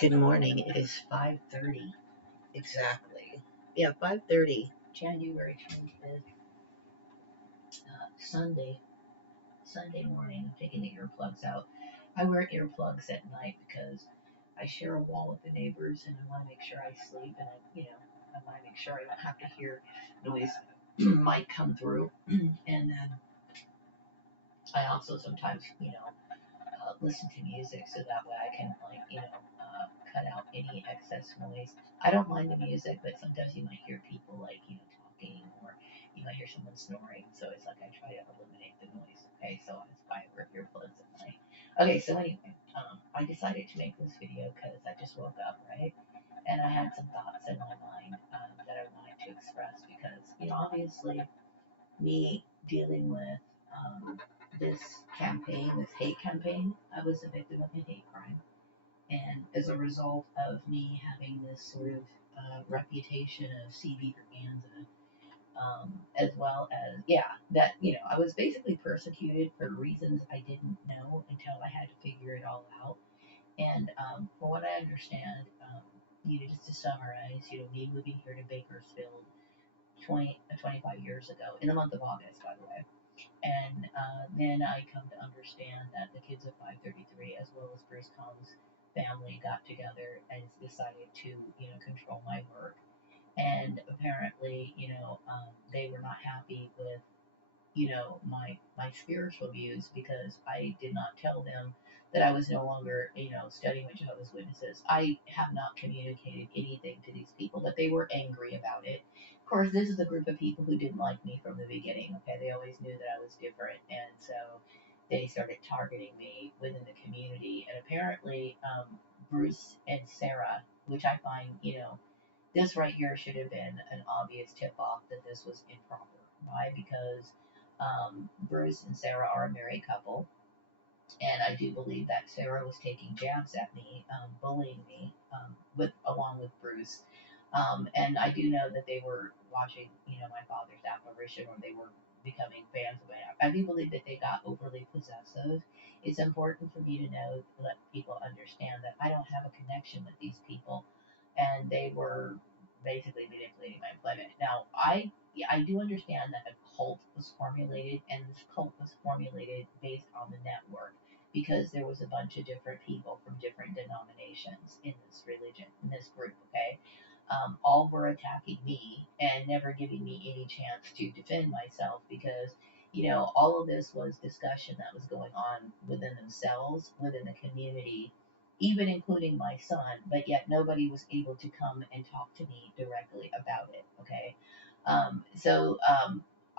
Good morning. It is 5:30 exactly. Yeah, 5:30, January 25th, Sunday. Sunday morning. I'm taking the earplugs out. I wear earplugs at night because I share a wall with the neighbors, and I want to make sure I sleep, and I want to make sure I don't have to hear noise might come through. And then I also sometimes, listen to music so that way I can cut out any excess noise. I don't mind the music, but sometimes you might hear people talking, or you might hear someone snoring. So it's like I try to eliminate the noise. Okay, so that's why I wear earplugs at night. Okay, so anyway, I decided to make this video because I just woke up, right? And I had some thoughts in my mind that I wanted to express because, obviously me dealing with this campaign, this hate campaign. I was a victim of a hate crime. And as a result of me having this sort of reputation of CB propaganda, as well as, I was basically persecuted for reasons I didn't know until I had to figure it all out. And from what I understand, just to summarize, me moving here to Bakersfield 25 years ago, in the month of August, by the way. And then I come to understand that the kids of 533, as well as Bruce Combs' family, got together and decided to, control my work. And apparently, they were not happy with, my spiritual views because I did not tell them that I was no longer, studying with Jehovah's Witnesses. I have not communicated anything to these people, but they were angry about it. Of course, this is a group of people who didn't like me from the beginning. Okay, they always knew that I was different, and so they started targeting me within the community. And apparently, Bruce and Sarah, which I find, this right here should have been an obvious tip off that this was improper. Why? Because Bruce and Sarah are a married couple, and I do believe that Sarah was taking jabs at me, bullying me, with along with Bruce. And I do know that they were watching, my father's apparition, or they were becoming fans of it. I do believe that they got overly possessive. It's important for me to know, let people understand that I don't have a connection with these people, and they were basically manipulating my employment. Now, I do understand that a cult was formulated, and this cult was formulated based on the network because there was a bunch of different people from different denominations in this religion, in this group, okay? All were attacking me and never giving me any chance to defend myself because, all of this was discussion that was going on within themselves, within the community, even including my son, but yet nobody was able to come and talk to me directly about it, okay?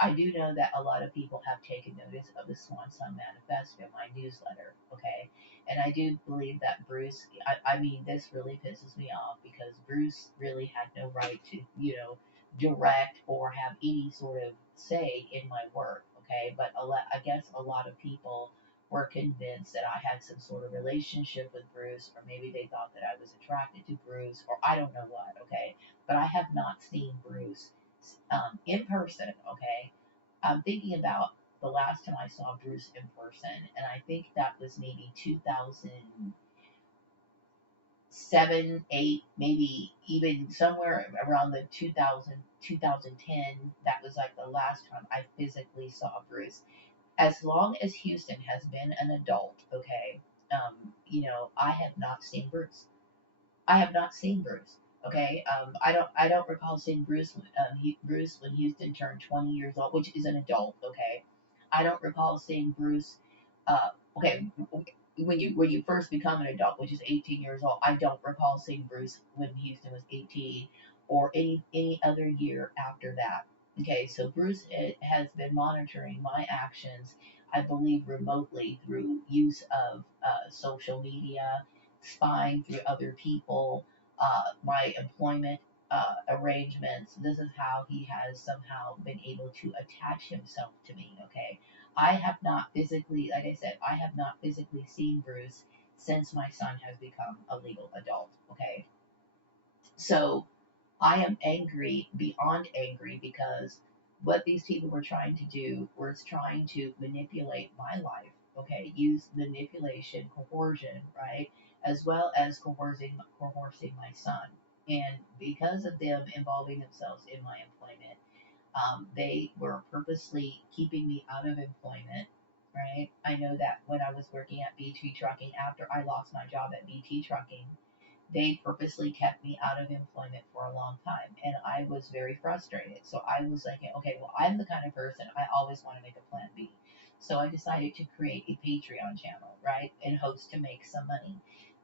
I do know that a lot of people have taken notice of the Swan Song Manifesto, my newsletter, okay? And I do believe that Bruce, I mean, this really pisses me off because Bruce really had no right to, direct or have any sort of say in my work, okay? But I guess a lot of people were convinced that I had some sort of relationship with Bruce, or maybe they thought that I was attracted to Bruce, or I don't know what, okay? But I have not seen Bruce in person, okay? I'm thinking about the last time I saw Bruce in person, and I think that was maybe 2007, 8, maybe even somewhere around the 2010. That was like the last time I physically saw Bruce. As long as Houston has been an adult, okay, I have not seen Bruce. I have not seen Bruce. Okay, I don't recall seeing Bruce when Houston turned 20 years old, which is an adult. Okay, I don't recall seeing Bruce. Okay, when you first become an adult, which is 18 years old, I don't recall seeing Bruce when Houston was 18, or any other year after that. Okay, so Bruce has been monitoring my actions, I believe, remotely through use of social media, spying through other people, my employment arrangements. This is how he has somehow been able to attach himself to me. Okay, I have not physically, like I said, I have not physically seen Bruce since my son has become a legal adult. Okay, so I am angry, beyond angry, because what these people were trying to do was trying to manipulate my life, okay? Use manipulation, coercion, right? as well as coercing my son. And because of them involving themselves in my employment, they were purposely keeping me out of employment, right? I know that when I was working at BT Trucking, after I lost my job at BT Trucking, they purposely kept me out of employment for a long time. And I was very frustrated. So I was like, okay, well, I'm the kind of person I always want to make a plan B. So I decided to create a Patreon channel, right, in hopes to make some money.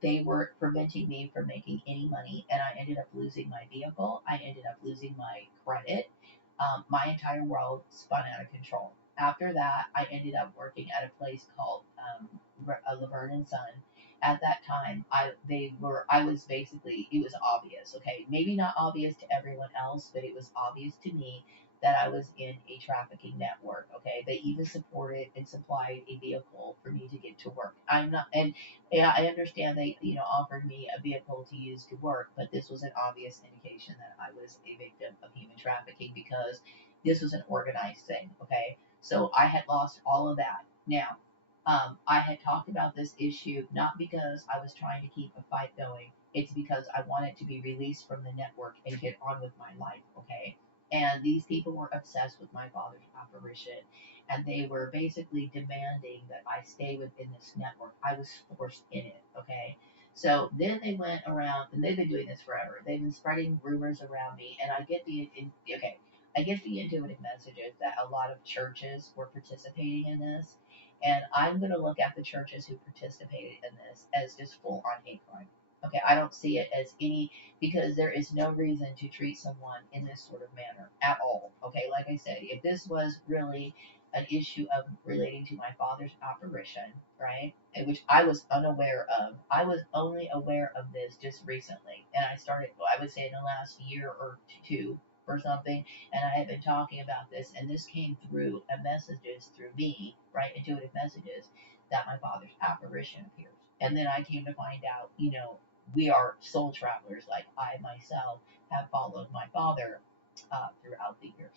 They were preventing me from making any money, and I ended up losing my vehicle. I ended up losing my credit. My entire world spun out of control. After that, I ended up working at a place called Laverne and Son. At that time, I was basically, it was obvious, okay, maybe not obvious to everyone else, but it was obvious to me that I was in a trafficking network. Okay, they even supported and supplied a vehicle for me to get to work. I'm not, and yeah, I understand they, offered me a vehicle to use to work, but this was an obvious indication that I was a victim of human trafficking because this was an organized thing. Okay, so I had lost all of that. Now, I had talked about this issue not because I was trying to keep a fight going. It's because I wanted to be released from the network and get on with my life. Okay, and these people were obsessed with my father's apparition, and they were basically demanding that I stay within this network. I was forced in it, okay? So then they went around, and they've been doing this forever. They've been spreading rumors around me, and okay, I get the intuitive messages that a lot of churches were participating in this, and I'm going to look at the churches who participated in this as just full on hate crime. Okay, I don't see it as any, because there is no reason to treat someone in this sort of manner at all. Okay, like I said, if this was really an issue of relating to my father's apparition, right, which I was unaware of, I was only aware of this just recently, and I started, I would say, in the last year or two or something, and I have been talking about this, and this came through messages through me, right, intuitive messages, that my father's apparition appears. And then I came to find out, we are soul travelers. Like I myself have followed my father throughout the years.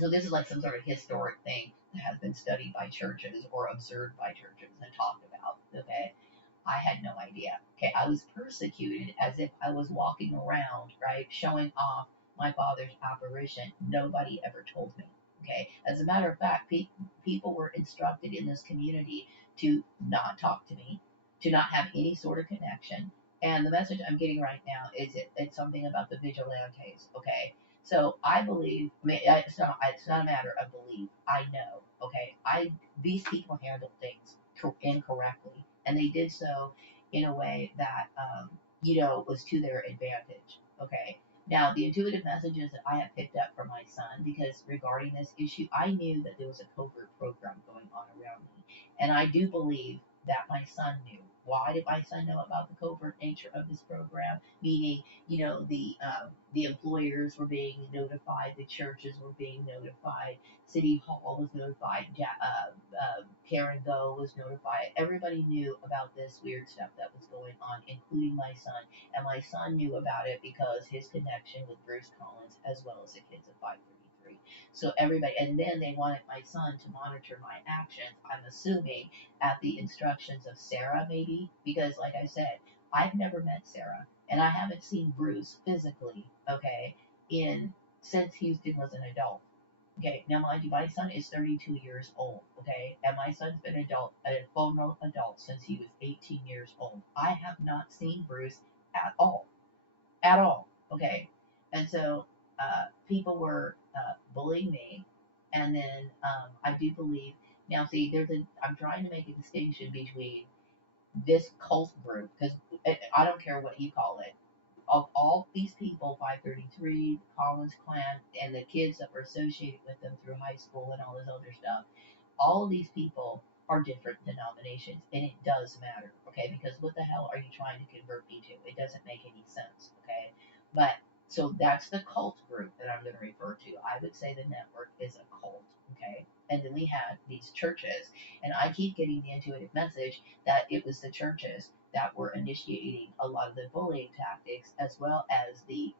So this is like some sort of historic thing that has been studied by churches or observed by churches and talked about. Okay, I had no idea. Okay, I was persecuted as if I was walking around, right, showing off my father's apparition. Nobody ever told me. Okay, as a matter of fact, people were instructed in this community to not talk to me, to not have any sort of connection. And the message I'm getting right now is it's something about the vigilantes. Okay, so I believe. I mean, it's not a matter of belief. I know. Okay, these people handled things incorrectly, and they did so in a way that was to their advantage. Okay. Now, the intuitive messages that I have picked up from my son, because regarding this issue, I knew that there was a covert program going on around me, and I do believe that my son knew. Why did my son know about the covert nature of this program? Meaning, the employers were being notified, the churches were being notified, City Hall was notified, Karen Go was notified. Everybody knew about this weird stuff that was going on, including my son. And my son knew about it because his connection with Bruce Collins, as well as the kids at 533. So everybody, and then they wanted my son to monitor my actions. I'm assuming at the instructions of Sarah, maybe, because like I said, I've never met Sarah, and I haven't seen Bruce physically. Okay, in since Houston was an adult. Okay, now mind you, my son is 32 years old, okay? And my son's been a full-grown adult since he was 18 years old. I have not seen Bruce at all, okay? And so people were bullying me, and then I do believe, now see, I'm trying to make a distinction between this cult group, because I don't care what you call it, of all these people, 533, Collins Clan, and the kids that were associated with them through high school and all this other stuff, all of these people are different denominations, and it does matter, okay? Because what the hell are you trying to convert me to? It doesn't make any sense, okay? But so that's the cult group that I'm going to refer to. I would say the network is a cult, okay? And then we had these churches, and I keep getting the intuitive message that it was the churches that were initiating a lot of the bullying tactics, as well as the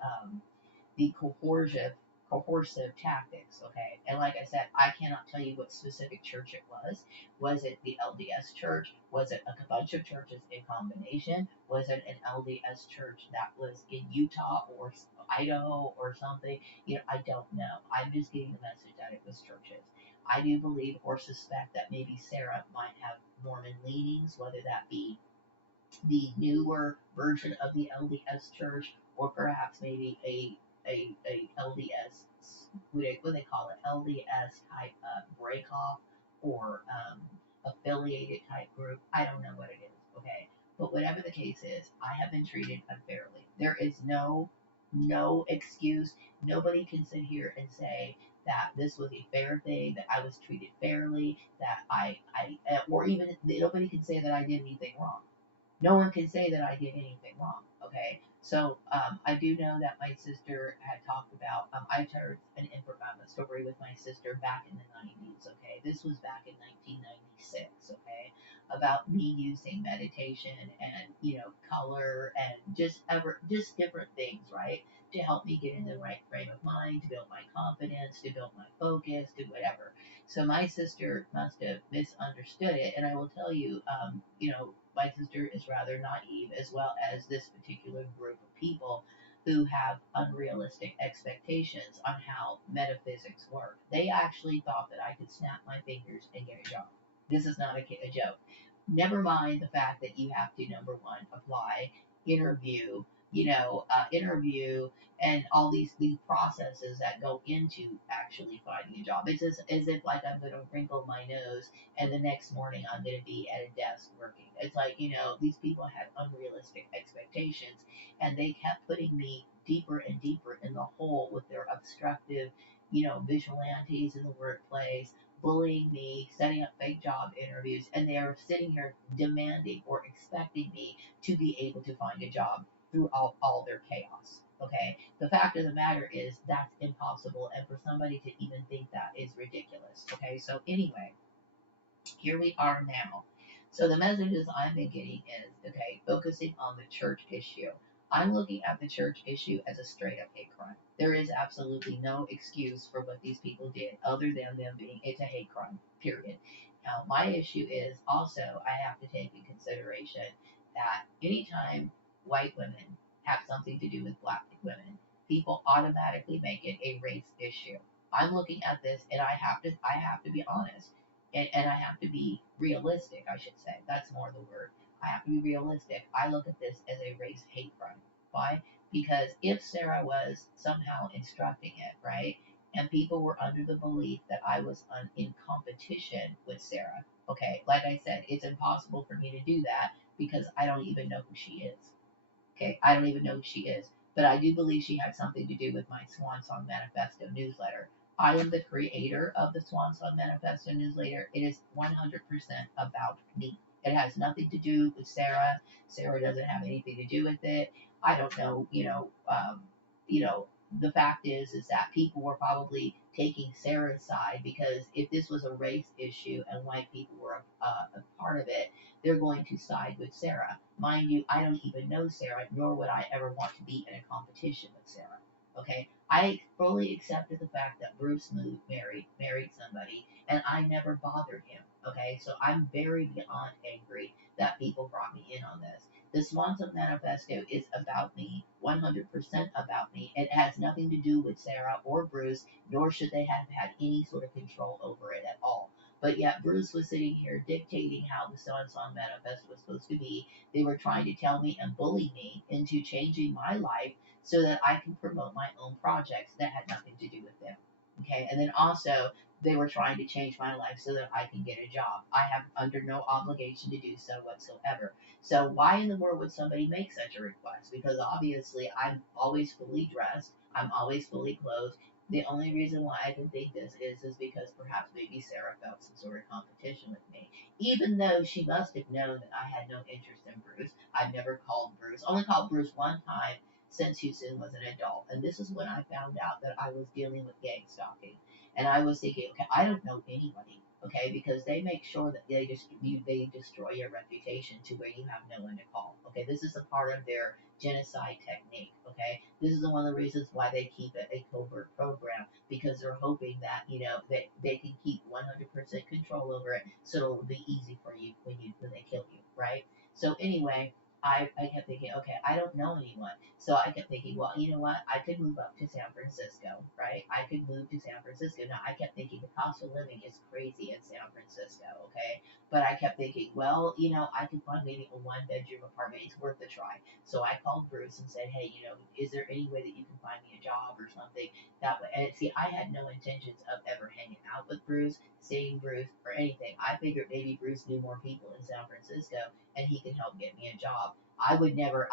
coercive coercive tactics, okay? And like I said, I cannot tell you what specific church it was. Was it the LDS church? Was it a bunch of churches in combination? Was it an LDS church that was in Utah or Idaho or something? I don't know. I'm just getting the message that it was churches. I do believe or suspect that maybe Sarah might have Mormon leanings, whether that be the newer version of the LDS church, or perhaps maybe a LDS, what they call it, LDS type breakoff, or affiliated type group. I don't know what it is, okay? But whatever the case is, I have been treated unfairly. There is no excuse. Nobody can sit here and say that this was a fair thing, that I was treated fairly, that or even nobody can say that I did anything wrong. No one can say that I did anything wrong. Okay, so I do know that my sister had talked about. I heard a story with my sister back in the 90s. Okay, this was back in 1996. Okay, about me using meditation and color and just different things, right, to help me get in the right frame of mind, to build my confidence, to build my focus, to whatever. So my sister must have misunderstood it, and I will tell you, my sister is rather naive, as well as this particular group of people who have unrealistic expectations on how metaphysics work. They actually thought that I could snap my fingers and get a job. This is not a joke. Never mind the fact that you have to, number one, apply, interview, interview, and all these processes that go into actually finding a job. It's as if like I'm going to wrinkle my nose and the next morning I'm going to be at a desk working. It's like, these people had unrealistic expectations, and they kept putting me deeper and deeper in the hole with their obstructive, vigilantes in the workplace, bullying me, setting up fake job interviews, and they are sitting here demanding or expecting me to be able to find a job through all their chaos. Okay, the fact of the matter is that's impossible, and for somebody to even think that is ridiculous. Okay, so anyway, here we are now. So the messages I've been getting is, okay, focusing on the church issue. I'm looking at the church issue as a straight up hate crime. There is absolutely no excuse for what these people did other than them being, it's a hate crime, period. Now, my issue is also, I have to take in consideration that anytime white women have something to do with black women, people automatically make it a race issue. I'm looking at this, and I have to be honest, and I have to be realistic, I should say. That's more the word. I have to be realistic. I look at this as a race hate crime. Why? Because if Sarah was somehow instructing it, right, and people were under the belief that I was in competition with Sarah, okay, like I said, it's impossible for me to do that because I don't even know who she is. Okay, I don't even know who she is, but I do believe she had something to do with my Swan Song Manifesto newsletter. I am the creator of the Swan Song Manifesto newsletter. It is 100% about me. It has nothing to do with Sarah. Sarah doesn't have anything to do with it. I don't know, you know, the fact is that people were probably taking Sarah's side, because if this was a race issue and white people were a part of it, they're going to side with Sarah. Mind you, I don't even know Sarah, nor would I ever want to be in a competition with Sarah. Okay, I fully accepted the fact that Bruce married somebody, and I never bothered him. Okay, so I'm very beyond angry that people brought me in on this. The Swanson Manifesto is about me, 100% about me. It has nothing to do with Sarah or Bruce, nor should they have had any sort of control over it at all. But yet Bruce was sitting here dictating how the Swan Manifesto was supposed to be. They were trying to tell me and bully me into changing my life so that I can promote my own projects that had nothing to do with them. Okay, and then also they were trying to change my life so that I can get a job. I have under no obligation to do so whatsoever. So why in the world would somebody make such a request? Because obviously I'm always fully dressed, I'm always fully clothed. The only reason why I can think this is because perhaps maybe Sarah felt some sort of competition with me. Even though she must have known that I had no interest in Bruce. I've never called Bruce, only called Bruce one time since Houston was an adult. And this is when I found out that I was dealing with gang stalking. And I was thinking, okay, I don't know anybody, okay, because they make sure that they destroy your reputation to where you have no one to call. Okay, this is a part of their genocide technique. Okay, this is one of the reasons why they keep it a covert program, because they're hoping that that they can keep 100% control over it, so it'll be easy for you when they kill you, right? So anyway, I kept thinking, okay, I don't know anyone. So I kept thinking, well, you know what? I could move up to San Francisco, right? I could move to San Francisco. Now, I kept thinking the cost of living is crazy in San Francisco, okay? But I kept thinking, well, I could find maybe a one-bedroom apartment. It's worth a try. So I called Bruce and said, hey, is there any way that you can find me a job or something that way? And see, I had no intentions of ever hanging out with Bruce, seeing Bruce, or anything. I figured maybe Bruce knew more people in San Francisco and he could help get me a job. I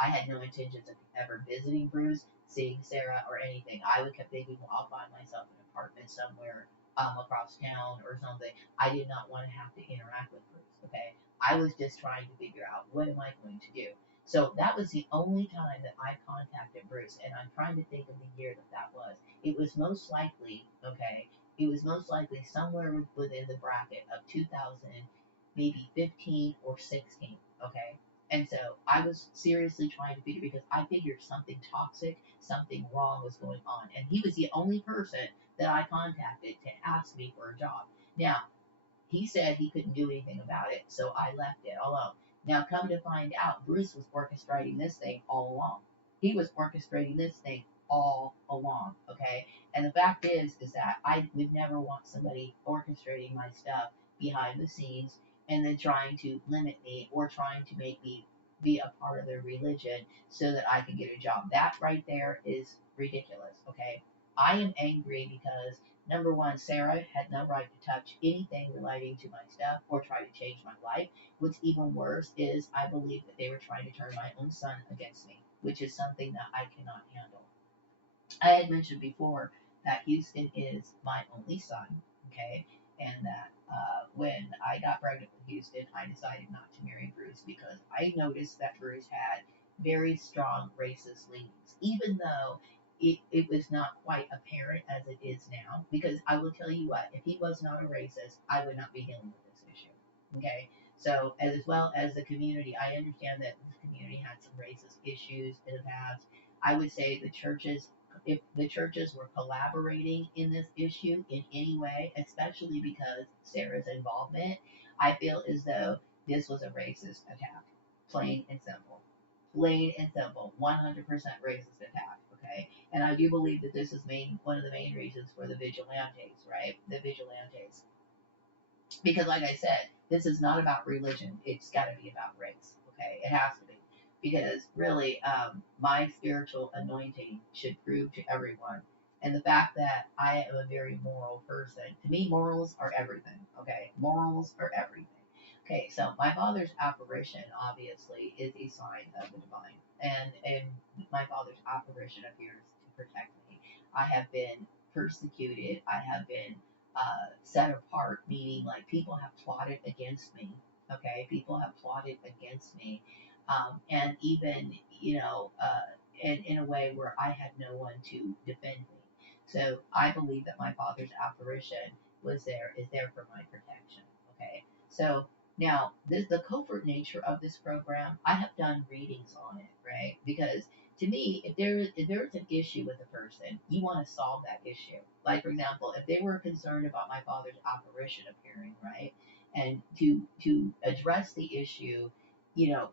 had no intentions of ever visiting Bruce, seeing Sarah, or anything. I would kept thinking, well, I'll find myself an apartment somewhere across town or something. I did not want to have to interact with Bruce, okay? I was just trying to figure out what am I going to do. So that was the only time that I contacted Bruce, and I'm trying to think of the year that was. It was most likely, okay, it was most likely somewhere within the bracket of 2000, maybe 15 or 16, okay? And so I was seriously trying to figure, because I figured something toxic, something wrong was going on. And he was the only person that I contacted to ask me for a job. Now, he said he couldn't do anything about it, so I left it alone. Now, come to find out, Bruce was orchestrating this thing all along. He was orchestrating this thing all along, okay? And the fact is that I would never want somebody orchestrating my stuff behind the scenes and then trying to limit me or trying to make me be a part of their religion so that I can get a job. That right there is ridiculous, okay? I am angry because number one, Sarah had no right to touch anything relating to my stuff or try to change my life. What's even worse is I believe that they were trying to turn my own son against me, which is something that I cannot handle. I had mentioned before that Houston is my only son, okay, and that when I got pregnant with Houston, I decided not to marry Bruce because I noticed that Bruce had very strong racist leanings, even though it was not quite apparent as it is now. Because I will tell you what, if he was not a racist, I would not be dealing with this issue, okay? So, as well as the community, I understand that the community had some racist issues in the past. I would say the churches, if the churches were collaborating in this issue in any way, especially because Sarah's involvement, I feel as though this was a racist attack, plain and simple. Plain and simple, 100% racist attack, okay? And I do believe that this is one of the main reasons for the vigilantes, right? The vigilantes. Because, like I said, this is not about religion. It's got to be about race. Okay, it has to be. Because really, my spiritual anointing should prove to everyone, and the fact that I am a very moral person. To me, morals are everything. Okay, morals are everything. Okay, so my father's apparition obviously is a sign of the divine, and my father's apparition appears to protect me. I have been persecuted. I have been set apart, meaning like people have plotted against me. Okay, people have plotted against me, and even in a way where I had no one to defend me. So I believe that my father's apparition is there for my protection. Okay, so now the covert nature of this program, I have done readings on it, right? Because to me, if there is an issue with a person, you want to solve that issue. Like for example, if they were concerned about my father's apparition appearing, right, and to address the issue,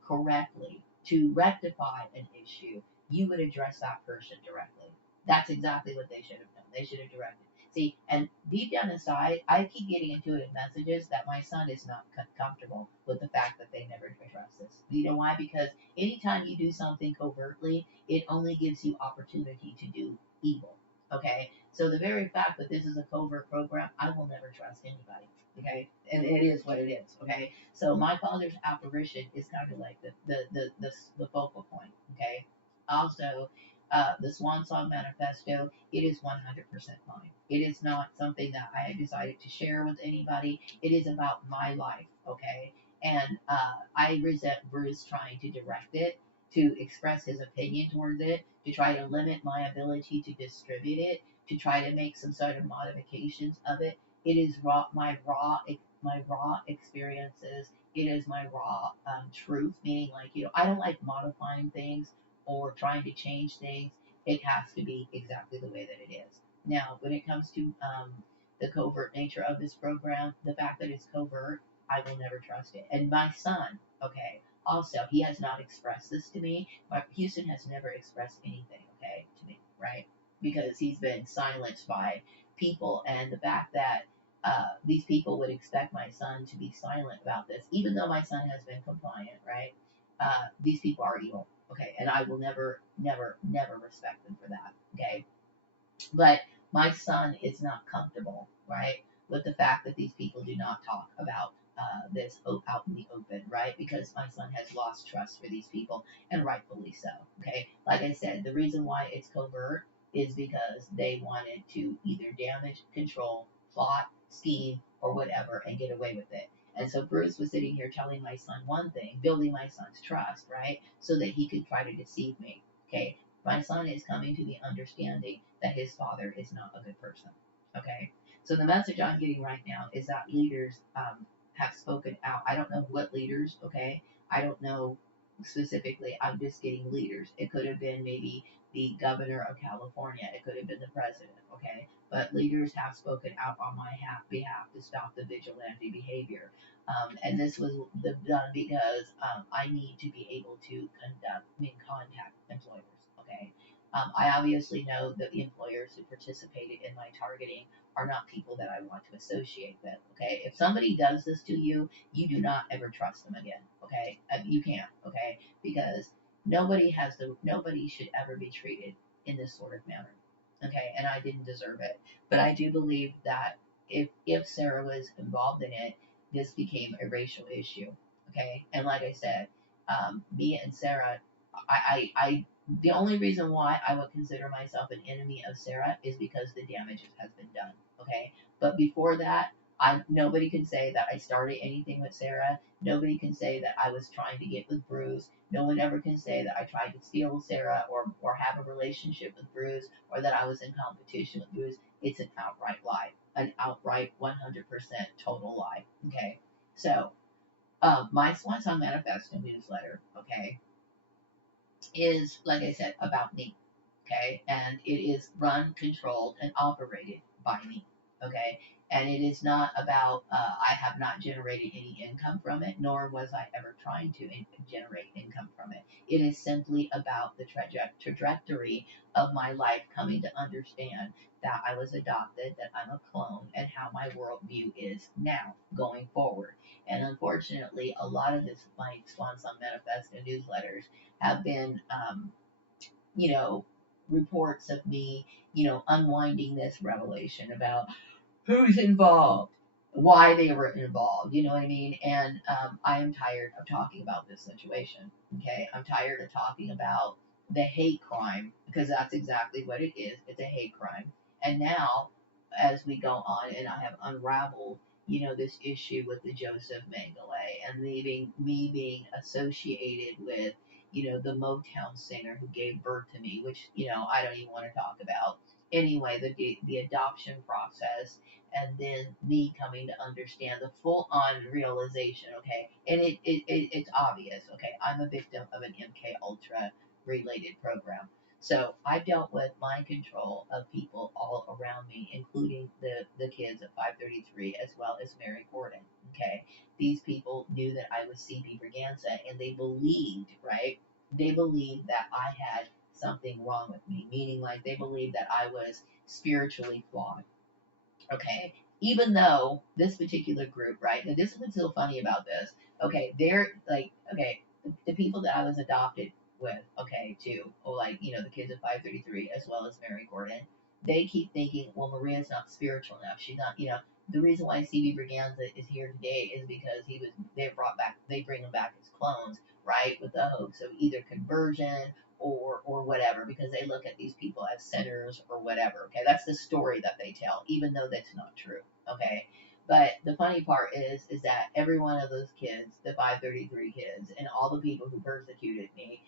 correctly, to rectify an issue, you would address that person directly. That's exactly what they should have done. They should have directed. See, and deep down inside, I keep getting intuitive messages that my son is not comfortable with the fact that they never address this. You know why? Because anytime you do something covertly, it only gives you opportunity to do evil. Okay? So the very fact that this is a covert program, I will never trust anybody. Okay? And it is what it is. Okay? So my father's apparition is kind of like the focal point. Okay? Also, the Swan Song Manifesto, it is 100% mine. It is not something that I have decided to share with anybody. It is about my life, okay? And I resent Bruce trying to direct it, to express his opinion towards it, to try to limit my ability to distribute it, to try to make some sort of modifications of it. It is my raw my raw experiences. It is my raw truth, meaning like, I don't like modifying things or trying to change things. It has to be exactly the way that it is. Now, when it comes to the covert nature of this program, the fact that it's covert, I will never trust it. And my son, okay, also, he has not expressed this to me, but Houston has never expressed anything, okay, to me, right? Because he's been silenced by people, and the fact that these people would expect my son to be silent about this, even though my son has been compliant, right? These people are evil, okay, and I will never, never, never respect them for that, okay? But my son is not comfortable, right, with the fact that these people do not talk about this out in the open, right? Because my son has lost trust for these people, and rightfully so. Okay, like I said, the reason why it's covert is because they wanted to either damage, control, plot, scheme, or whatever, and get away with it. And so Bruce was sitting here telling my son one thing, building my son's trust, right, so that he could try to deceive me. Okay, my son is coming to the understanding that his father is not a good person. Okay? So the message I'm getting right now is that leaders have spoken out. I don't know what leaders, okay? I don't know specifically. I'm just getting leaders. It could have been maybe the governor of California, it could have been the president, okay? But leaders have spoken out on my behalf to stop the vigilante behavior. And this was done because I need to be able to contact employers. Okay, I obviously know that the employers who participated in my targeting are not people that I want to associate with. Okay, if somebody does this to you, you do not ever trust them again. Okay, you can't. Okay, because nobody should ever be treated in this sort of manner. Okay, and I didn't deserve it, but I do believe that if Sarah was involved in it, this became a racial issue. Okay, and like I said, me and Sarah, I the only reason why I would consider myself an enemy of Sarah is because the damage has been done. Okay, but before that, nobody can say that I started anything with Sarah. Nobody can say that I was trying to get with Bruce. No one ever can say that I tried to steal Sarah or have a relationship with Bruce or that I was in competition with Bruce. It's an outright lie, an outright 100% total lie. Okay, so my Swan Song Manifesto newsletter, okay, is, like I said, about me. Okay, and it is run, controlled, and operated by me. Okay, and it is not about, I have not generated any income from it, nor was I ever trying to generate income from it. It is simply about the trajectory of my life coming to understand that I was adopted, that I'm a clone, and how my worldview is now going forward. And unfortunately, a lot of this, my Swan Song Manifesto newsletters have been, you know, reports of me, unwinding this revelation about who's involved, why they were involved, you know what I mean? And I am tired of talking about this situation, okay? I'm tired of talking about the hate crime because that's exactly what it is. It's a hate crime. And now, as we go on, and I have unraveled, this issue with the Joseph Mengele and me being associated with, the Motown singer who gave birth to me, which, I don't even want to talk about. Anyway, the adoption process, and then me coming to understand the full on realization, okay, and it's obvious, okay, I'm a victim of an MK Ultra related program. So I dealt with mind control of people all around me, including the kids at 533 as well as Mary Gordon. Okay, these people knew that I was CB Braganza, and they believed, right? They believed that I had something wrong with me, meaning like they believed that I was spiritually flawed. Okay, even though this particular group, right? Now, this is what's so funny about this. Okay, they're like, okay, the people that I was adopted with, okay, too, or like, the kids of 533 as well as Mary Gordon, they keep thinking, well, Maria's not spiritual enough. She's not, the reason why CB Braganza is here today is because they bring him back as clones, right? With the hopes of either conversion or whatever, because they look at these people as sinners or whatever. Okay, that's the story that they tell, even though that's not true. Okay, but the funny part is that every one of those kids, the 533 kids, and all the people who persecuted me,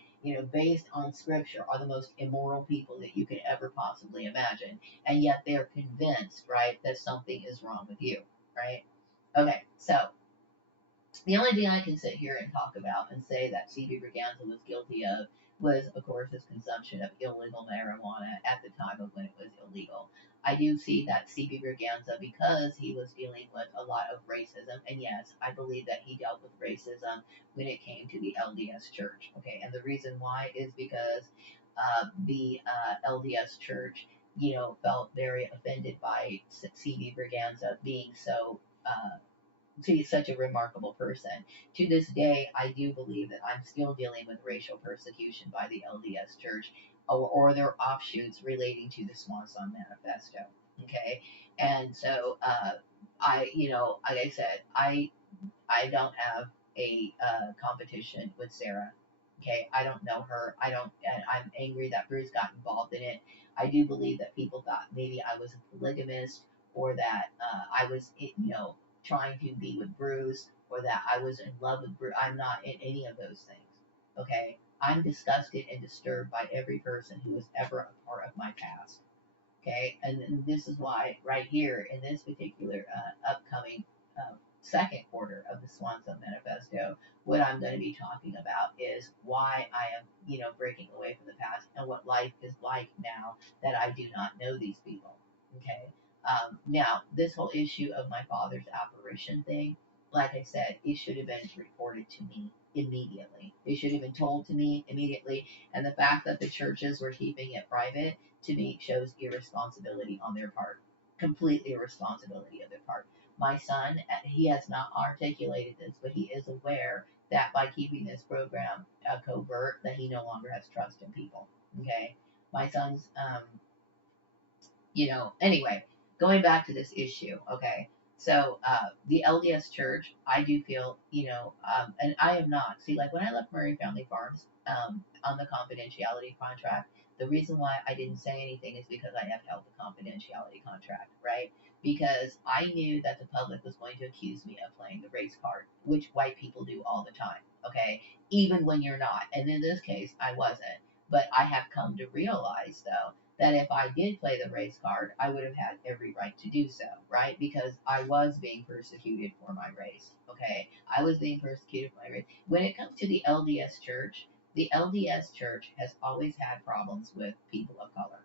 based on scripture, are the most immoral people that you could ever possibly imagine, and yet they're convinced, right, that something is wrong with you, right? Okay, so the only thing I can sit here and talk about and say that C.B. Braganza was guilty of was, of course, his consumption of illegal marijuana at the time of when it was illegal. I do see that C.B. Braganza, because he was dealing with a lot of racism, and yes, I believe that he dealt with racism when it came to the LDS Church. Okay, and the reason why is because the LDS Church, felt very offended by C.B. Braganza being so. He's such a remarkable person. To this day, I do believe that I'm still dealing with racial persecution by the LDS Church or their offshoots relating to the Swan Song Manifesto. Okay, and so like I said, I don't have a competition with Sarah. Okay, I don't know her. And I'm angry that Bruce got involved in it. I do believe that people thought maybe I was a polygamist or that I was, trying to be with Bruce or that I was in love with Bruce. I'm not in any of those things. Okay, I'm disgusted and disturbed by every person who was ever a part of my past. Okay, and this is why right here in this particular upcoming second quarter of the Swanson Manifesto, what I'm going to be talking about is why I am, breaking away from the past and what life is like now that I do not know these people. Okay, now this whole issue of my father's apparition thing, like I said, it should have been reported to me immediately. It should have been told to me immediately, and the fact that the churches were keeping it private to me shows irresponsibility on their part. Completely irresponsibility of their part. My son, he has not articulated this, but he is aware that by keeping this program covert, that he no longer has trust in people. Okay, my son's, anyway, going back to this issue. Okay, so the LDS Church, I do feel, and I am not. See, like when I left Murray Family Farms on the confidentiality contract, the reason why I didn't say anything is because I have held the confidentiality contract, right? Because I knew that the public was going to accuse me of playing the race card, which white people do all the time, okay? Even when you're not. And in this case, I wasn't. But I have come to realize, though, that if I did play the race card, I would have had every right to do so, right? Because I was being persecuted for my race, okay? I was being persecuted for my race. When it comes to the LDS Church has always had problems with people of color.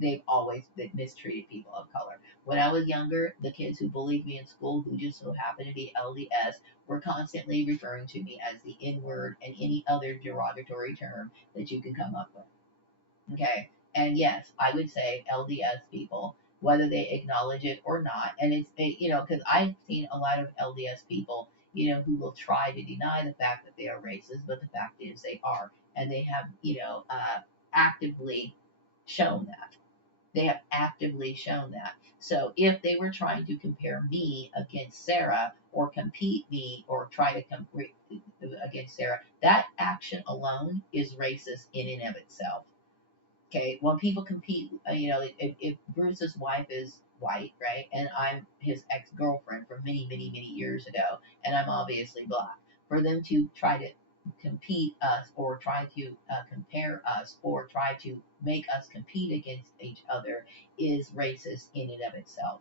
They've always been mistreated people of color. When I was younger, the kids who bullied me in school, who just so happened to be LDS, were constantly referring to me as the N word and any other derogatory term that you can come up with. Okay. And yes, I would say LDS people, whether they acknowledge it or not, and because I've seen a lot of LDS people, who will try to deny the fact that they are racist, but the fact is they are, and they have, actively shown that. They have actively shown that. So if they were trying to compare me against Sarah or compete me or try to compete against Sarah, that action alone is racist in and of itself. Okay, when people compete, if Bruce's wife is white, right, and I'm his ex girlfriend from many, many, many years ago, and I'm obviously black, for them to try to compete us or try to compare us or try to make us compete against each other is racist in and of itself.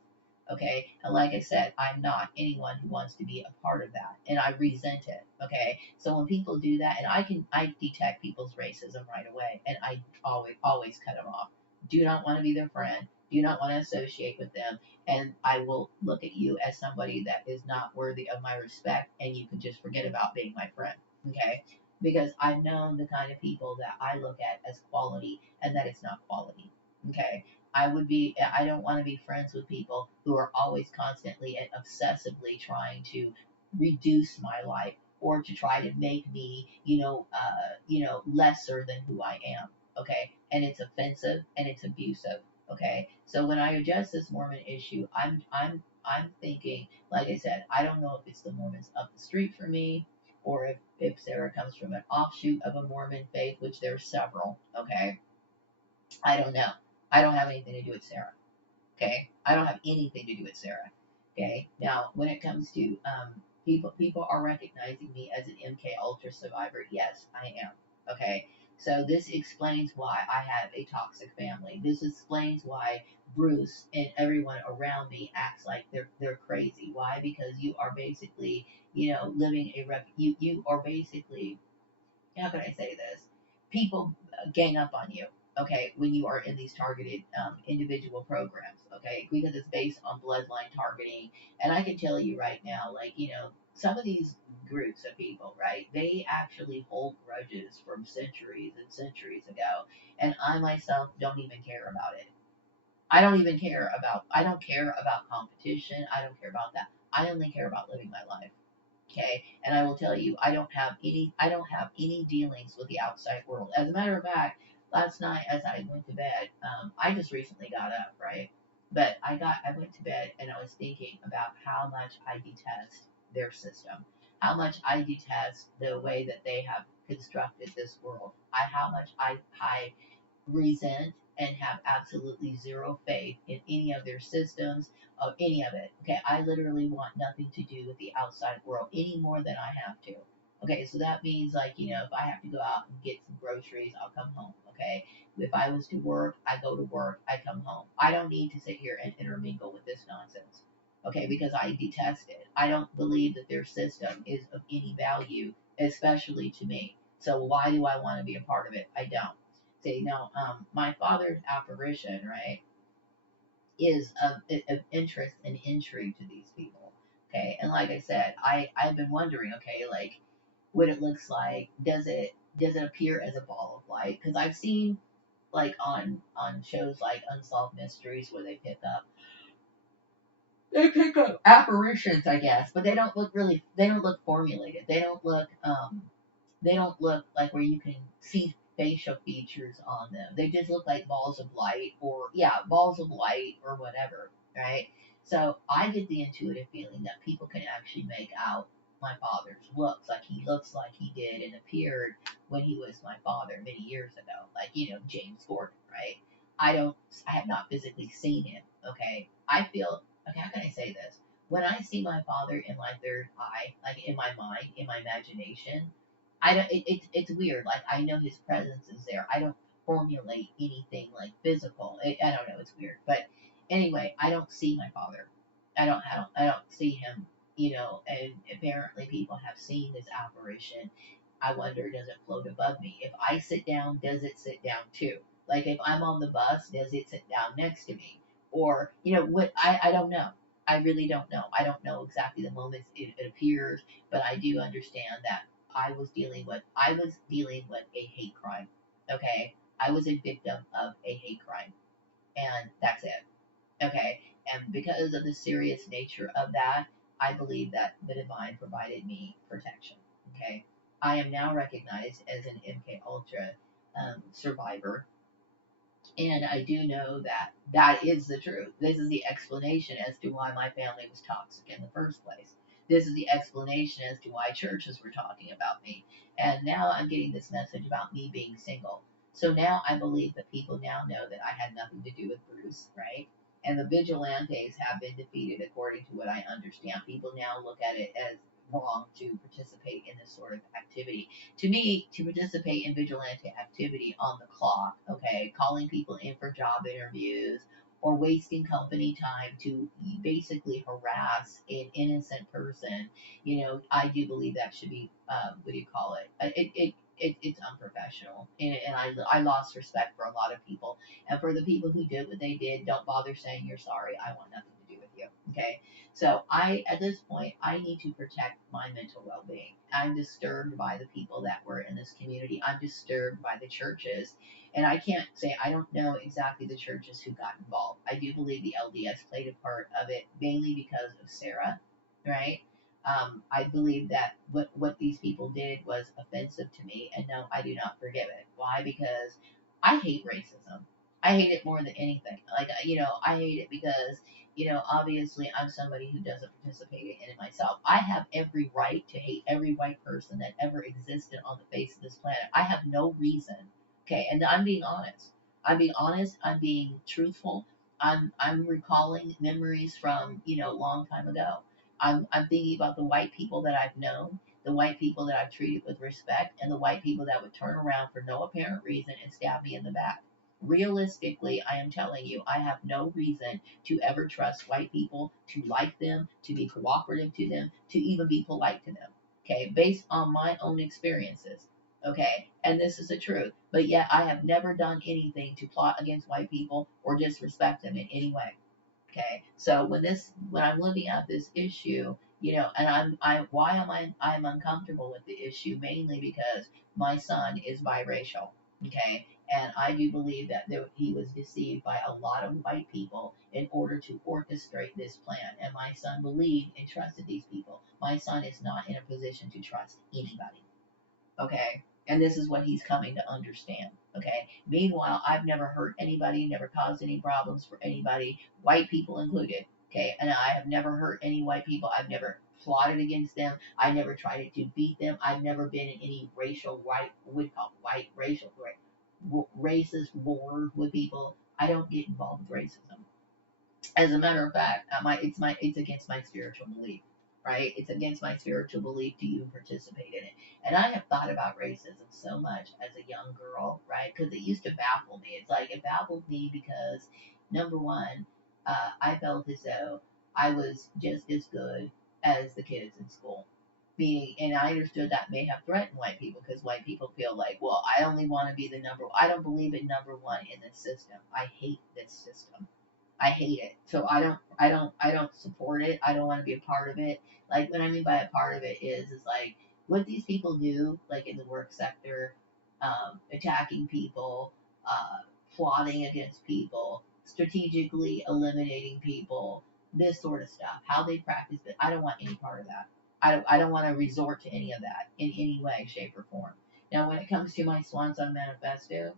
Okay, and like I said, I'm not anyone who wants to be a part of that, and I resent it. Okay, so when people do that, and I detect people's racism right away, and I always cut them off. Do not want to be their friend. Do not want to associate with them, and I will look at you as somebody that is not worthy of my respect, and you can just forget about being my friend. Okay, because I've known the kind of people that I look at as quality, and that it's not quality. Okay, I don't want to be friends with people who are always constantly and obsessively trying to reduce my life or to try to make me, lesser than who I am. Okay. And it's offensive and it's abusive. Okay. So when I address this Mormon issue, I'm thinking, like I said, I don't know if it's the Mormons up the street from me or if Sarah comes from an offshoot of a Mormon faith, which there's several. Okay. I don't know. I don't have anything to do with Sarah. Okay, I don't have anything to do with Sarah. Okay, now when it comes to people are recognizing me as an MK Ultra survivor. Yes, I am. Okay, So this explains why I have a toxic family. This explains why Bruce and everyone around me acts like they're crazy. Why? Because you are basically, living you are basically, how can I say this? People gang up on you, okay, when you are in these targeted individual programs, okay, because it's based on bloodline targeting. And I can tell you right now, like, some of these groups of people, right, they actually hold grudges from centuries and centuries ago. And I myself don't even care about it. I don't care about competition. I don't care about that. I only care about living my life. Okay, and I will tell you, I don't have any dealings with the outside world. As a matter of fact, last night as I went to bed, I just recently got up, right? But I went to bed and I was thinking about how much I detest their system, how much I detest the way that they have constructed this world. How much I resent and have absolutely zero faith in any of their systems, of any of it. Okay, I literally want nothing to do with the outside world any more than I have to. Okay, so that means, like, if I have to go out and get some groceries, I'll come home. Okay, if I was to work, I go to work, I come home. I don't need to sit here and intermingle with this nonsense. Okay, because I detest it. I don't believe that their system is of any value, especially to me. So why do I want to be a part of it? I don't. See, now, my father's apparition, right, is of interest and intrigue to these people. Okay, and like I said, I've been wondering, okay, like what it looks like. Does it appear as a ball of light? Because I've seen, like, on shows like Unsolved Mysteries where they pick up apparitions, I guess, but they don't look formulated. They don't look like where you can see facial features on them. They just look like balls of light, or yeah, balls of light or whatever, right? So I get the intuitive feeling that people can actually make out my father's looks like he did and appeared when he was my father many years ago, like, James Gordon, right? I don't, I have not physically seen him. Okay, I feel, okay. How can I say this? When I see my father in my third eye, like in my mind, in my imagination, I don't. It's weird. Like, I know his presence is there. I don't formulate anything like physical. I don't know. It's weird. But anyway, I don't see my father. I don't see him. And apparently people have seen this apparition. I wonder, does it float above me? If I sit down, does it sit down too? Like, if I'm on the bus, does it sit down next to me? Or, what? I don't know. I really don't know. I don't know exactly the moments it appears, but I do understand that I was dealing with a hate crime. Okay, I was a victim of a hate crime, and that's it. Okay, and because of the serious nature of that, I believe that the divine provided me protection. Okay, I am now recognized as an MK Ultra survivor, and I do know that that is the truth. This is the explanation as to why my family was toxic in the first place. This is the explanation as to why churches were talking about me. And now I'm getting this message about me being single. So now I believe that people now know that I had nothing to do with Bruce, right? And the vigilantes have been defeated according to what I understand. People now look at it as wrong to participate in this sort of activity. To me, to participate in vigilante activity on the clock, okay, calling people in for job interviews or wasting company time to basically harass an innocent person, I do believe that should be, what do you call it? It's unprofessional, and I lost respect for a lot of people, and for the people who did what they did, don't bother saying you're sorry. I want nothing to do with you. Okay, so at this point, I need to protect my mental well-being. I'm disturbed by the people that were in this community. I'm disturbed by the churches, and I can't say I don't know exactly the churches who got involved. I do believe the LDS played a part of it, mainly because of Sarah, right? I believe that what these people did was offensive to me, and no, I do not forgive it. Why? Because I hate racism. I hate it more than anything. Like, I hate it because, obviously I'm somebody who doesn't participate in it myself. I have every right to hate every white person that ever existed on the face of this planet. I have no reason. Okay, and I'm being honest. I'm being honest. I'm being truthful. I'm recalling memories from, a long time ago. I'm thinking about the white people that I've known, the white people that I've treated with respect, and the white people that would turn around for no apparent reason and stab me in the back. Realistically, I am telling you, I have no reason to ever trust white people, to like them, to be cooperative to them, to even be polite to them. Okay, based on my own experiences. Okay, and this is the truth. But yet, I have never done anything to plot against white people or disrespect them in any way. Okay, so when I'm looking at this issue, and why am I'm uncomfortable with the issue mainly because my son is biracial. Okay, and I do believe that he was deceived by a lot of white people in order to orchestrate this plan. And my son believed and trusted these people. My son is not in a position to trust anybody. Okay, and this is what he's coming to understand. Okay, meanwhile, I've never hurt anybody, never caused any problems for anybody, white people included. Okay, and I have never hurt any white people. I've never plotted against them. I never tried to beat them. I've never been in any racial white, we call white racial racist war with people. I don't get involved with racism. As a matter of fact, it's against my spiritual belief, right? It's against my spiritual belief to even participate in it. And I have thought about racism so much as a young girl, right? Because it used to baffle me. It's like it baffled me because number one, I felt as though I was just as good as the kids in school. Being, and I understood that may have threatened white people because white people feel like, well, I only want to be the number. I don't believe in number one in this system. I hate this system. I hate it. So I don't support it. I don't want to be a part of it. Like what I mean by a part of it is like what these people do, like in the work sector, attacking people, plotting against people, strategically eliminating people, this sort of stuff. How they practice it, I don't want any part of that. I don't want to resort to any of that in any way, shape, or form. Now, when it comes to my Swan Song Manifesto,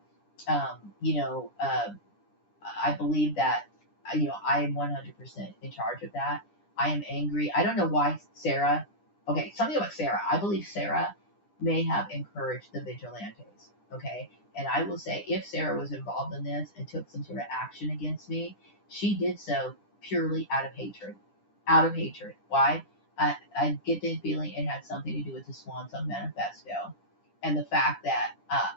you know, I believe that I am 100% in charge of that. I am angry. I don't know why Sarah. Okay, something about Sarah. I believe Sarah may have encouraged the vigilantes. Okay, and I will say if Sarah was involved in this and took some sort of action against me, she did so purely out of hatred. Out of hatred. Why? I get the feeling it had something to do with the Swan Song Manifesto and the fact that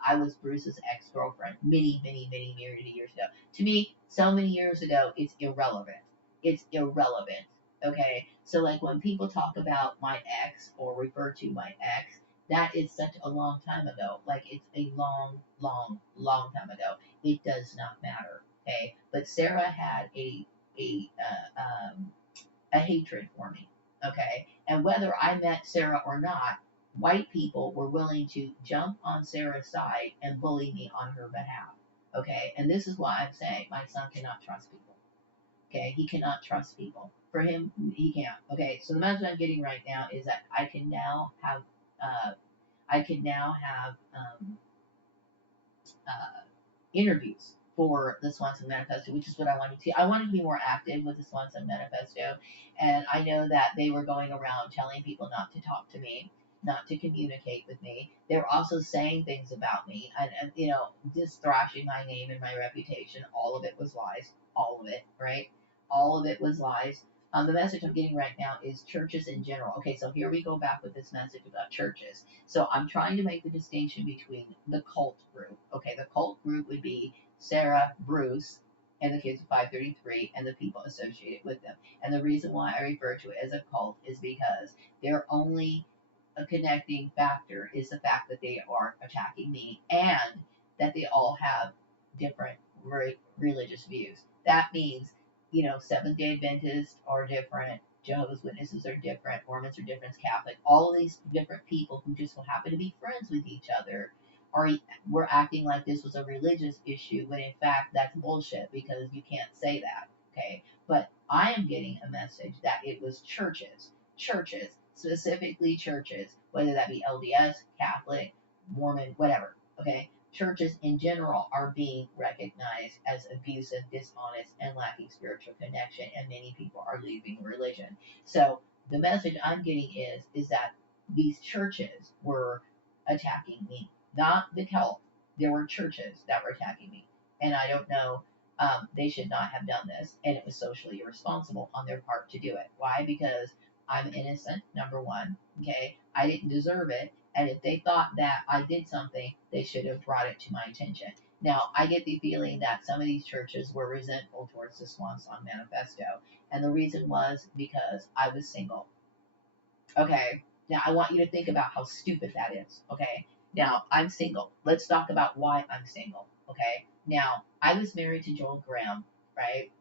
I was Bruce's ex girlfriend many, many, many, many years ago. To me, so many years ago, it's irrelevant. It's irrelevant. Okay? So, like, when people talk about my ex or refer to my ex, that is such a long time ago. Like, it's a long, long, long time ago. It does not matter. Okay? But Sarah had a, a hatred for me. Okay? And whether I met Sarah or not, white people were willing to jump on Sarah's side and bully me on her behalf. Okay? And this is why I'm saying my son cannot trust people. Okay? He cannot trust people. For him, he can't. Okay? So the message I'm getting right now is that uh, I can now have uh, interviews for the Swanson Manifesto, which is what I wanted to. I wanted to be more active with the Swanson Manifesto, and I know that they were going around telling people not to talk to me, not to communicate with me. They were also saying things about me, and just thrashing my name and my reputation. All of it was lies. All of it, right? All of it was lies. The message I'm getting right now is churches in general. Okay, so here we go back with this message about churches. So I'm trying to make the distinction between the cult group. Okay, the cult group would be Sarah, Bruce, and the kids of 533 and the people associated with them. And the reason why I refer to it as a cult is because their only connecting factor is the fact that they are attacking me and that they all have different religious views. That means, Seventh day Adventists are different, Jehovah's Witnesses are different, Mormons are different, Catholic, all of these different people who just so happen to be friends with each other are we're acting like this was a religious issue when in fact that's bullshit because you can't say that. Okay. But I am getting a message that it was churches, specifically churches, whether that be LDS, Catholic, Mormon, whatever. Okay. Churches in general are being recognized as abusive, dishonest, and lacking spiritual connection, and many people are leaving religion. So the message I'm getting is that these churches were attacking me, not the cult. There were churches that were attacking me, and I don't know. They should not have done this, and it was socially irresponsible on their part to do it. Why? Because I'm innocent, number one. Okay. I didn't deserve it. And if they thought that I did something, they should have brought it to my attention. Now, I get the feeling that some of these churches were resentful towards the Swan Song Manifesto. And the reason was because I was single. Okay. Now, I want you to think about how stupid that is. Okay. Now, I'm single. Let's talk about why I'm single. Okay. Now, I was married to Joel Graham, right?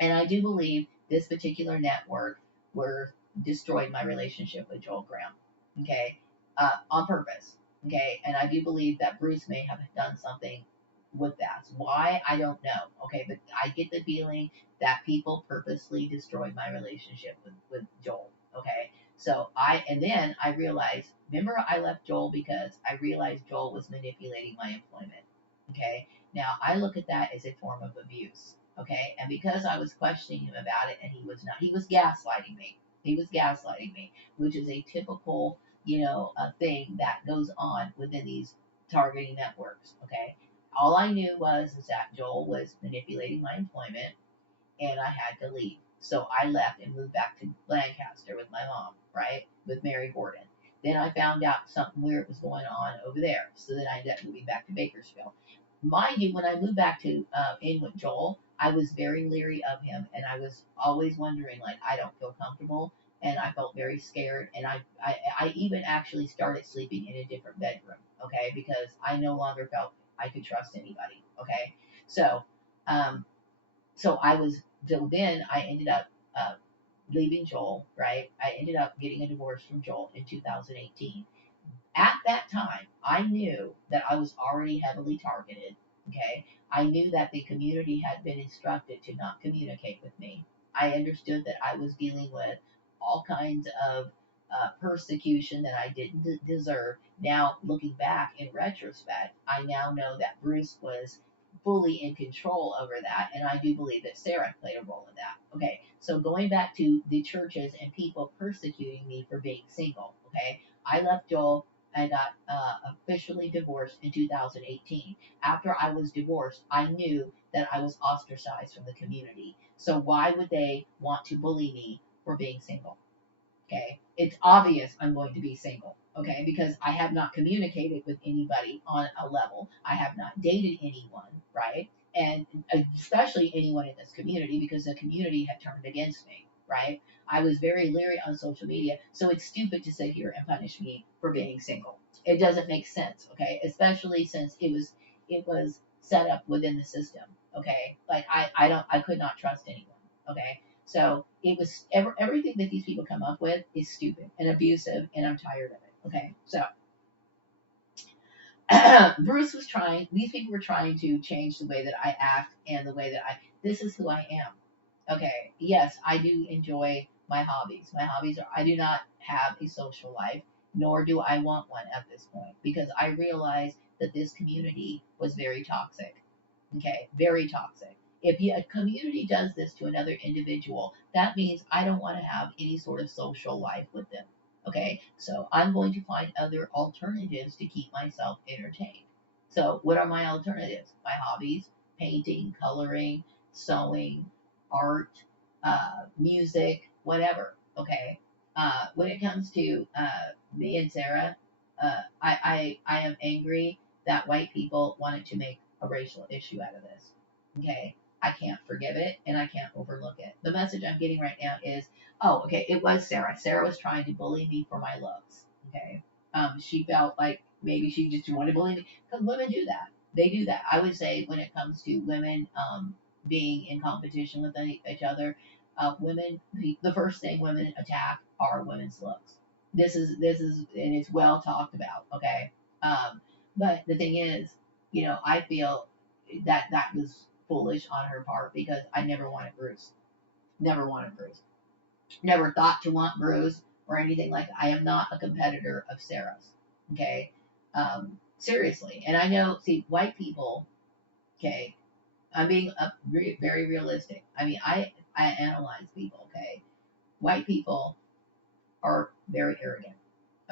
And I do believe this particular network were destroyed my relationship with Joel Graham. Okay, on purpose. Okay, and I do believe that Bruce may have done something with that. Why I don't know. Okay, but I get the feeling that people purposely destroyed my relationship with Joel. Okay, so and then I realized. Remember, I left Joel because I realized Joel was manipulating my employment. Okay, now I look at that as a form of abuse. Okay, and because I was questioning him about it, and he was not, he was gaslighting me. He was gaslighting me, which is a typical, a thing that goes on within these targeting networks. Okay, all I knew was is that Joel was manipulating my employment, and I had to leave. So I left and moved back to Lancaster with my mom, right, with Mary Gordon. Then I found out something weird was going on over there, so then I ended up moving back to Bakersfield. Mind you, when I moved back to in with Joel, I was very leery of him, and I was always wondering, like, I don't feel comfortable, and I felt very scared, and I even actually started sleeping in a different bedroom, okay, because I no longer felt I could trust anybody, okay, so um, so I was so then I ended up uh, leaving Joel, right? I ended up getting a divorce from Joel in 2018. At that time, I knew that I was already heavily targeted. Okay. I knew that the community had been instructed to not communicate with me. I understood that I was dealing with all kinds of persecution that I didn't deserve. Now, looking back in retrospect, I now know that Bruce was fully in control over that, and I do believe that Sarah played a role in that. Okay, so going back to the churches and people persecuting me for being single. Okay, I left Joel. I got officially divorced in 2018. After I was divorced, I knew that I was ostracized from the community. So why would they want to bully me for being single? Okay, it's obvious I'm going to be single. Okay, because I have not communicated with anybody on a level. I have not dated anyone, right? And especially anyone in this community because the community had turned against me, right? I was very leery on social media, so it's stupid to sit here and punish me for being single. It doesn't make sense, okay? Especially since it was set up within the system, okay? Like I could not trust anyone, okay? So it was everything that these people come up with is stupid and abusive, and I'm tired of it. Okay, so Bruce was trying. These people were trying to change the way that I act and the way that I. This is who I am. Okay, yes, I do enjoy my hobbies. My hobbies are. I do not have a social life, nor do I want one at this point because I realized that this community was very toxic. Okay, very toxic. If a community does this to another individual, that means I don't want to have any sort of social life with them. Okay, so I'm going to find other alternatives to keep myself entertained. So, what are my alternatives? My hobbies: painting, coloring, sewing, art, music, whatever. Okay, when it comes to me and Sarah, I am angry that white people wanted to make a racial issue out of this. Okay, I can't forgive it and I can't overlook it. The message I'm getting right now is, oh, okay, it was Sarah. Sarah was trying to bully me for my looks. Okay, she felt like maybe she just wanted to bully me because women do that. They do that. I would say when it comes to women being in competition with each other, women the first thing women attack are women's looks. This is and it's well talked about. Okay, but the thing is, I feel that that was foolish on her part because I never wanted Bruce. Never wanted Bruce. Never thought to want Bruce or anything like that. I am not a competitor of Sarah's. Okay. Seriously. And I know, see, white people, okay, I'm being very realistic. I mean, I analyze people, okay? White people are very arrogant.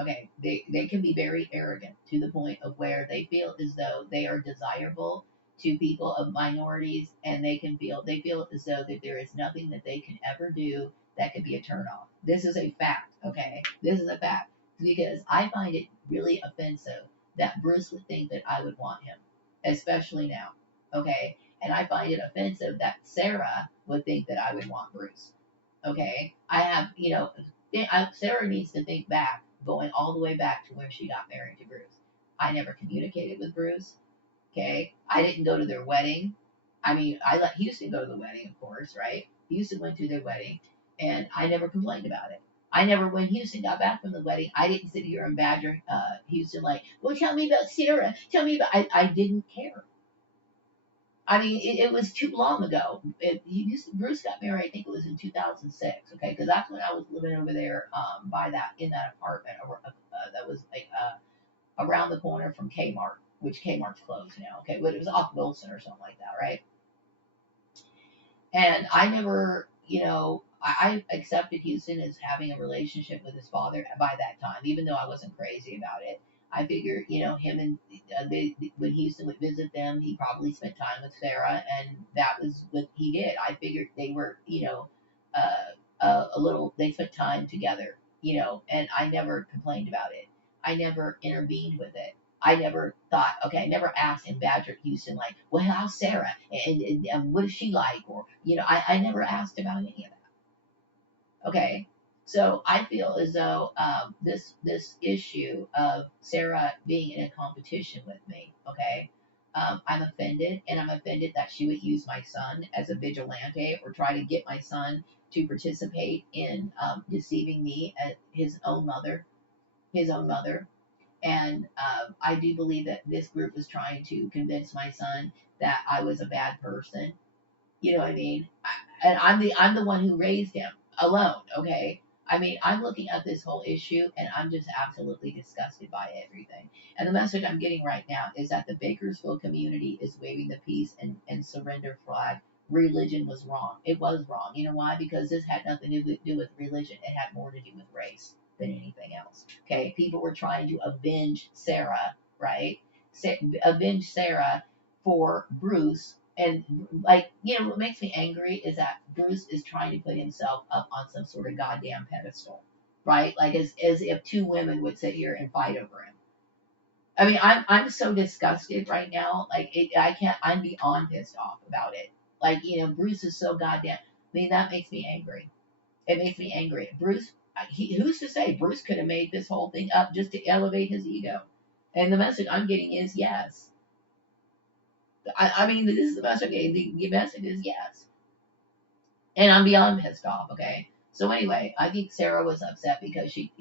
Okay, they can be very arrogant to the point of where they feel as though they are desirable to people of minorities, and they feel as though that there is nothing that they can ever do that could be a turnoff. This is a fact, okay? This is a fact. Because I find it really offensive that Bruce would think that I would want him, especially now, okay? And I find it offensive that Sarah would think that I would want Bruce, okay? I have, Sarah needs to think back, going all the way back to when she got married to Bruce. I never communicated with Bruce, okay? I didn't go to their wedding. I mean, I let Houston go to the wedding, of course, right? Houston went to their wedding, and I never complained about it. I never, when Houston got back from the wedding, I didn't sit here and badger Houston like, well, tell me about Sarah. Tell me about. I didn't care. I mean, it was too long ago. Bruce got married, I think it was in 2006, okay? Because that's when I was living over there by that, in that apartment that was like around the corner from Kmart, which Kmart's closed now, okay? But it was off Wilson or something like that, right? And I never, I accepted Houston as having a relationship with his father by that time, even though I wasn't crazy about it. I figured, him and when Houston would visit them, he probably spent time with Sarah, and that was what he did. I figured they were, they spent time together, and I never complained about it. I never intervened with it. I never thought, okay, I never asked in Badger Houston, like, well, how's Sarah? And what is she like? Or, I never asked about any of that. Okay. So I feel as though this issue of Sarah being in a competition with me, okay, I'm offended, and I'm offended that she would use my son as a vigilante or try to get my son to participate in deceiving me as his own mother. And I do believe that this group was trying to convince my son that I was a bad person. You know what I mean? And I'm the one who raised him alone. Okay. I mean, I'm looking at this whole issue and I'm just absolutely disgusted by everything. And the message I'm getting right now is that the Bakersfield community is waving the peace and surrender flag. Religion was wrong. It was wrong. You know why? Because this had nothing to do with religion. It had more to do with race than anything else. Okay. People were trying to avenge Sarah, right? Avenge Sarah for Bruce, and what makes me angry is that Bruce is trying to put himself up on some sort of goddamn pedestal, right? Like as if two women would sit here and fight over him. I mean, I'm so disgusted right now. Like I can't. I'm beyond pissed off about it. Like Bruce is so goddamn. I mean, that makes me angry. It makes me angry. Bruce, who's to say Bruce could have made this whole thing up just to elevate his ego? And the message I'm getting is yes. I mean, this is the message I'm getting. The message is yes. And I'm beyond pissed off. Okay. So anyway, I think Sarah was upset because she,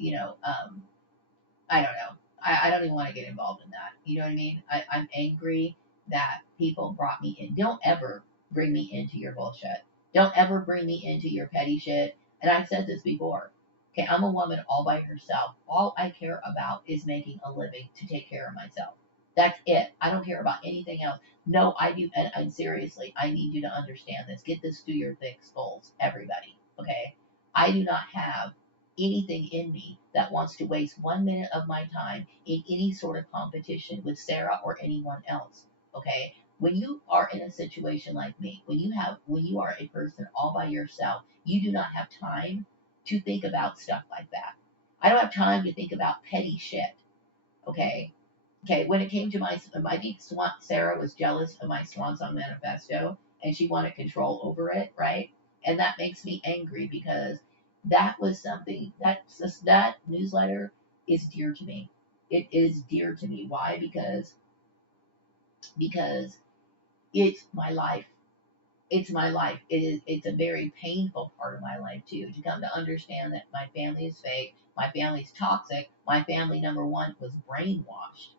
I don't know. I don't even want to get involved in that. You know what I mean? I'm angry that people brought me in. Don't ever bring me into your bullshit. Don't ever bring me into your petty shit. And I've said this before. Okay, I'm a woman all by herself. All I care about is making a living to take care of myself. That's it. I don't care about anything else. No, I do. And seriously, I need you to understand this. Get this through your thick skulls, everybody. Okay? I do not have anything in me that wants to waste 1 minute of my time in any sort of competition with Sarah or anyone else. Okay? When you are in a situation like me, when you are a person all by yourself, you do not have time to think about stuff like that. I don't have time to think about petty shit. Okay? Okay, when it came to I think Sarah was jealous of my Swan Song manifesto, and she wanted control over it, right? And that makes me angry because that was something that newsletter is dear to me. It is dear to me. Why? Because it's my life. It's my life. It's a very painful part of my life too, to come to understand that my family is fake, my family's toxic, my family number one was brainwashed.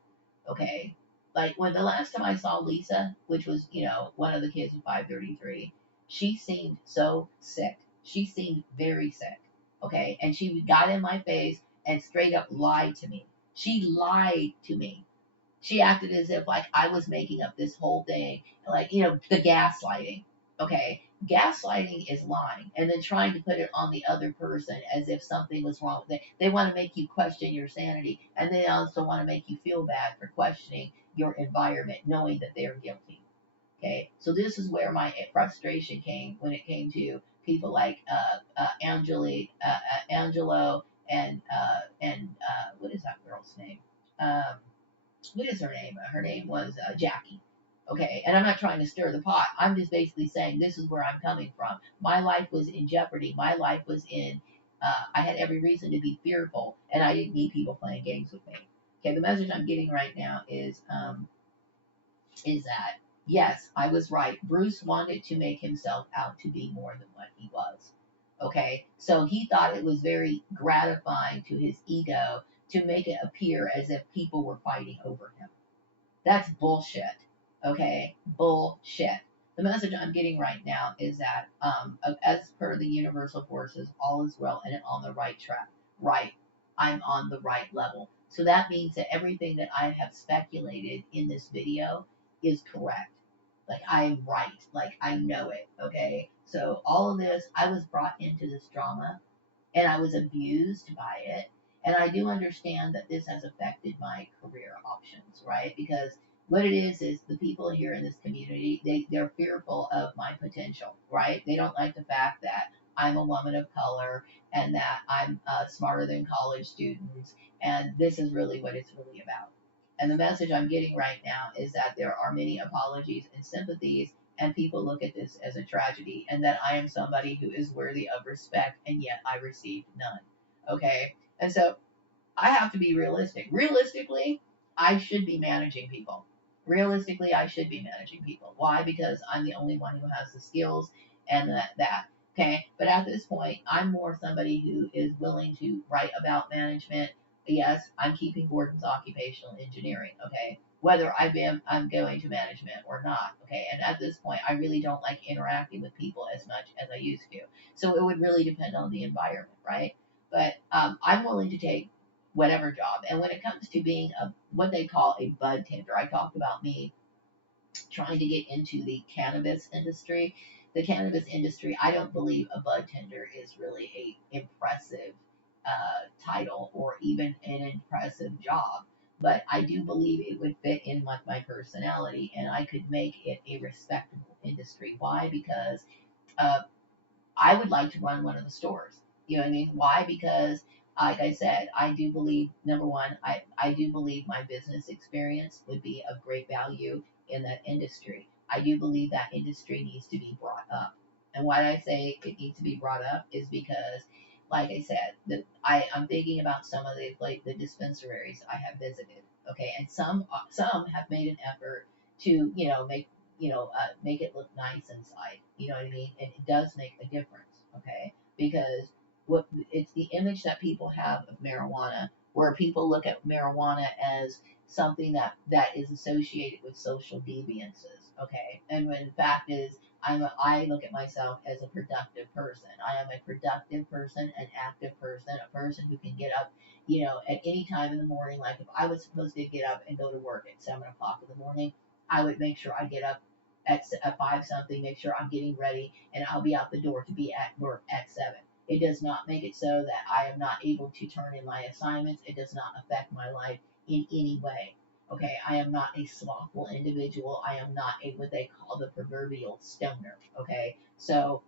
Okay. Like when the last time I saw Lisa, which was, one of the kids with 533, she seemed so sick. She seemed very sick. Okay. And she got in my face and straight up lied to me. She lied to me. She acted as if like I was making up this whole thing, like, the gaslighting. Okay. Gaslighting is lying and then trying to put it on the other person as if something was wrong with it. They want to make you question your sanity, and they also want to make you feel bad for questioning your environment, knowing that they're guilty. Okay. So this is where my frustration came when it came to people like Angelo and what is that girl's name? Um, what is her name? Her name was Jackie. Okay, and I'm not trying to stir the pot. I'm just basically saying this is where I'm coming from. My life was in jeopardy. My life was in. I had every reason to be fearful, and I didn't need people playing games with me. Okay, the message I'm getting right now is that yes, I was right. Bruce wanted to make himself out to be more than what he was. Okay, so he thought it was very gratifying to his ego to make it appear as if people were fighting over him. That's bullshit. Okay, bullshit. The message I'm getting right now is that, as per the universal forces, all is well and on the right track. Right, I'm on the right level. So that means that everything that I have speculated in this video is correct. Like I am right. Like I know it. Okay. So all of this, I was brought into this drama and I was abused by it. And I do understand that this has affected my career options, right? Because what it is the people here in this community, they're fearful of my potential, right? They don't like the fact that I'm a woman of color and that I'm smarter than college students. And this is really what it's really about. And the message I'm getting right now is that there are many apologies and sympathies and people look at this as a tragedy and that I am somebody who is worthy of respect and yet I received none. Okay? And so I have to be realistic. Realistically, I should be managing people. Realistically, I should be managing people. Why? Because I'm the only one who has the skills and that. Okay. But at this point, I'm more somebody who is willing to write about management. Yes, I'm keeping Gordon's occupational engineering. Okay. Whether I'm going to management or not. Okay. And at this point, I really don't like interacting with people as much as I used to. So it would really depend on the environment, right? But I'm willing to take whatever job. And when it comes to being a what they call a bud tender, I talked about me trying to get into the cannabis industry. The cannabis industry, I don't believe a bud tender is really a impressive title or even an impressive job. But I do believe it would fit in with my personality, and I could make it a respectable industry. Why? Because uh, I would like to run one of the stores. You know what I mean? Why? Because, like I said, I do believe, number one, I do believe my business experience would be of great value in that industry. I do believe that industry needs to be brought up. And why I say it needs to be brought up is because, like I said, I'm thinking about some of the dispensaries I have visited. Okay, and some have made an effort to make it look nice inside. You know what I mean? And it does make a difference, okay? Because what it's the image that people have of marijuana, where people look at marijuana as something that is associated with social deviances, okay? And when the fact is, I look at myself as a productive person. I am a productive person, an active person, a person who can get up, at any time in the morning. Like if I was supposed to get up and go to work at 7 o'clock in the morning, I would make sure I get up at 5 something, make sure I'm getting ready, and I'll be out the door to be at work at 7. It does not make it so that I am not able to turn in my assignments. It does not affect my life in any way. Okay, I am not a slothful individual. I am not a what they call the proverbial stoner. Okay, so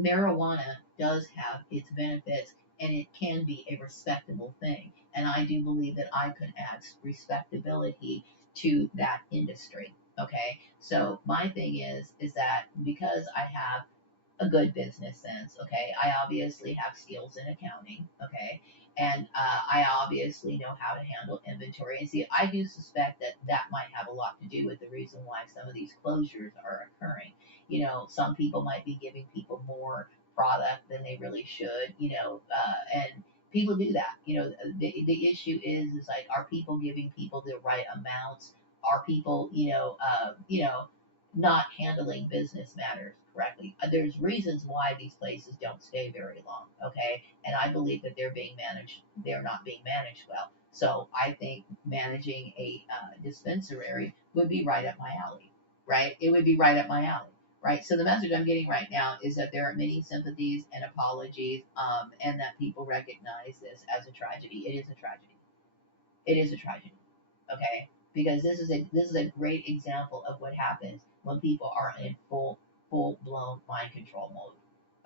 marijuana does have its benefits and it can be a respectable thing. And I do believe that I could add respectability to that industry. Okay, so my thing is that because I have a good business sense. Okay, I obviously have skills in accounting. Okay, and I obviously know how to handle inventory. And see, I do suspect that that might have a lot to do with the reason why some of these closures are occurring. Some people might be giving people more product than they really should. And people do that. The issue is like, are people giving people the right amounts? Are people, not handling business matters correctly? There's reasons why these places don't stay very long, okay? And I believe that they're not being managed well. So I think managing a dispensary would be right up my alley, right? It would be right up my alley, right? So the message I'm getting right now is that there are many sympathies and apologies, and that people recognize this as a tragedy. It is a tragedy. It is a tragedy, okay? Because this is a great example of what happens when people are in full blown mind control mode.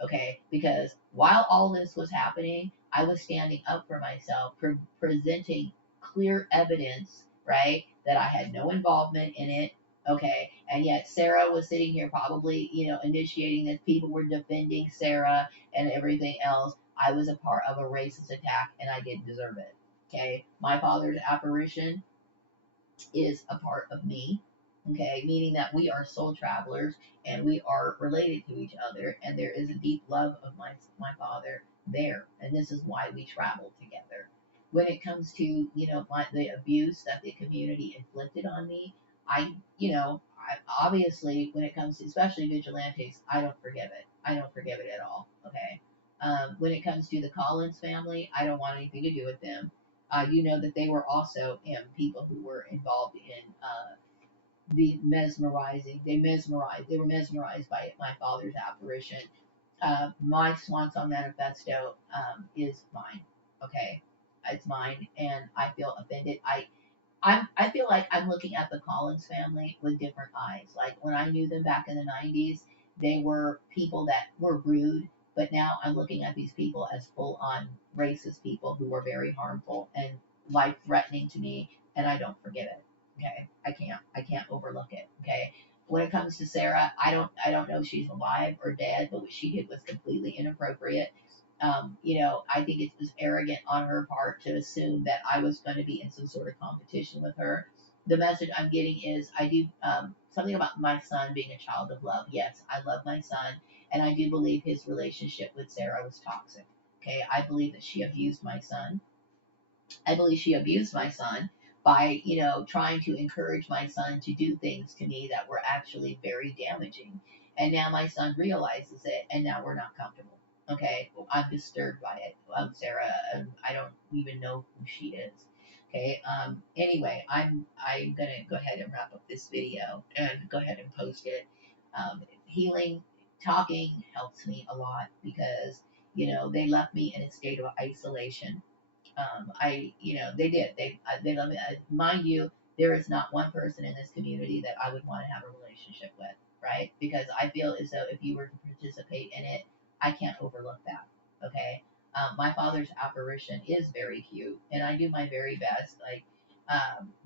Okay, because while all this was happening, I was standing up for myself, presenting clear evidence, right, that I had no involvement in it. Okay, and yet Sarah was sitting here probably, initiating this. People were defending Sarah and everything else. I was a part of a racist attack, and I didn't deserve it. Okay, my father's apparition is a part of me, okay, meaning that we are soul travelers and we are related to each other, and there is a deep love of my father there, and this is why we travel together. When it comes to the abuse that the community inflicted on me, I obviously when it comes to especially vigilantes, I don't forgive it. I don't forgive it at all. Okay. When it comes to the Collins family, I don't want anything to do with them. That they were also people who were involved in the mesmerizing. They were mesmerized by my father's apparition. My Swan Song Manifesto is mine. Okay, it's mine, and I feel offended. I feel like I'm looking at the Collins family with different eyes. Like when I knew them back in the 90s, they were people that were rude, but now I'm looking at these people as full on racist people who were very harmful and life threatening to me, and I don't forgive it. Okay, I can't overlook it. Okay. When it comes to Sarah, I don't know if she's alive or dead, but what she did was completely inappropriate. I think it was arrogant on her part to assume that I was going to be in some sort of competition with her. The message I'm getting is I do something about my son being a child of love. Yes, I love my son, and I do believe his relationship with Sarah was toxic. Okay, I believe that she abused my son. I believe she abused my son by, trying to encourage my son to do things to me that were actually very damaging. And now my son realizes it, and now we're not comfortable. Okay, well, I'm disturbed by it. Sarah, I don't even know who she is. Okay. Anyway, I'm gonna go ahead and wrap up this video and go ahead and post it. Healing, talking helps me a lot because they left me in a state of isolation. They did. They love me. Mind you, there is not one person in this community that I would want to have a relationship with, right? Because I feel as though if you were to participate in it, I can't overlook that. Okay. My father's apparition is very cute, and I do my very best. Like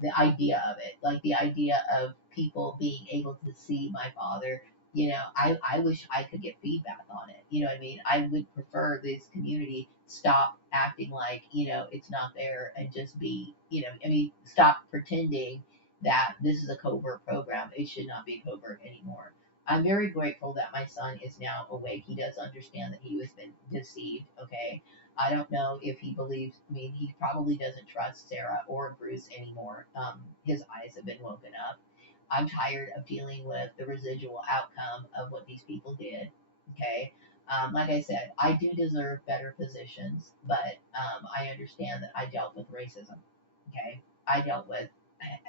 the idea of it, like the idea of people being able to see my father. I wish I could get feedback on it. You know what I mean? I would prefer this community stop acting like, it's not there and just be, stop pretending that this is a covert program. It should not be covert anymore. I'm very grateful that my son is now awake. He does understand that he has been deceived, okay? I don't know if he believes, he probably doesn't trust Sarah or Bruce anymore. His eyes have been woken up. I'm tired of dealing with the residual outcome of what these people did. Okay. Like I said, I do deserve better positions, but I understand that I dealt with racism. Okay. I dealt with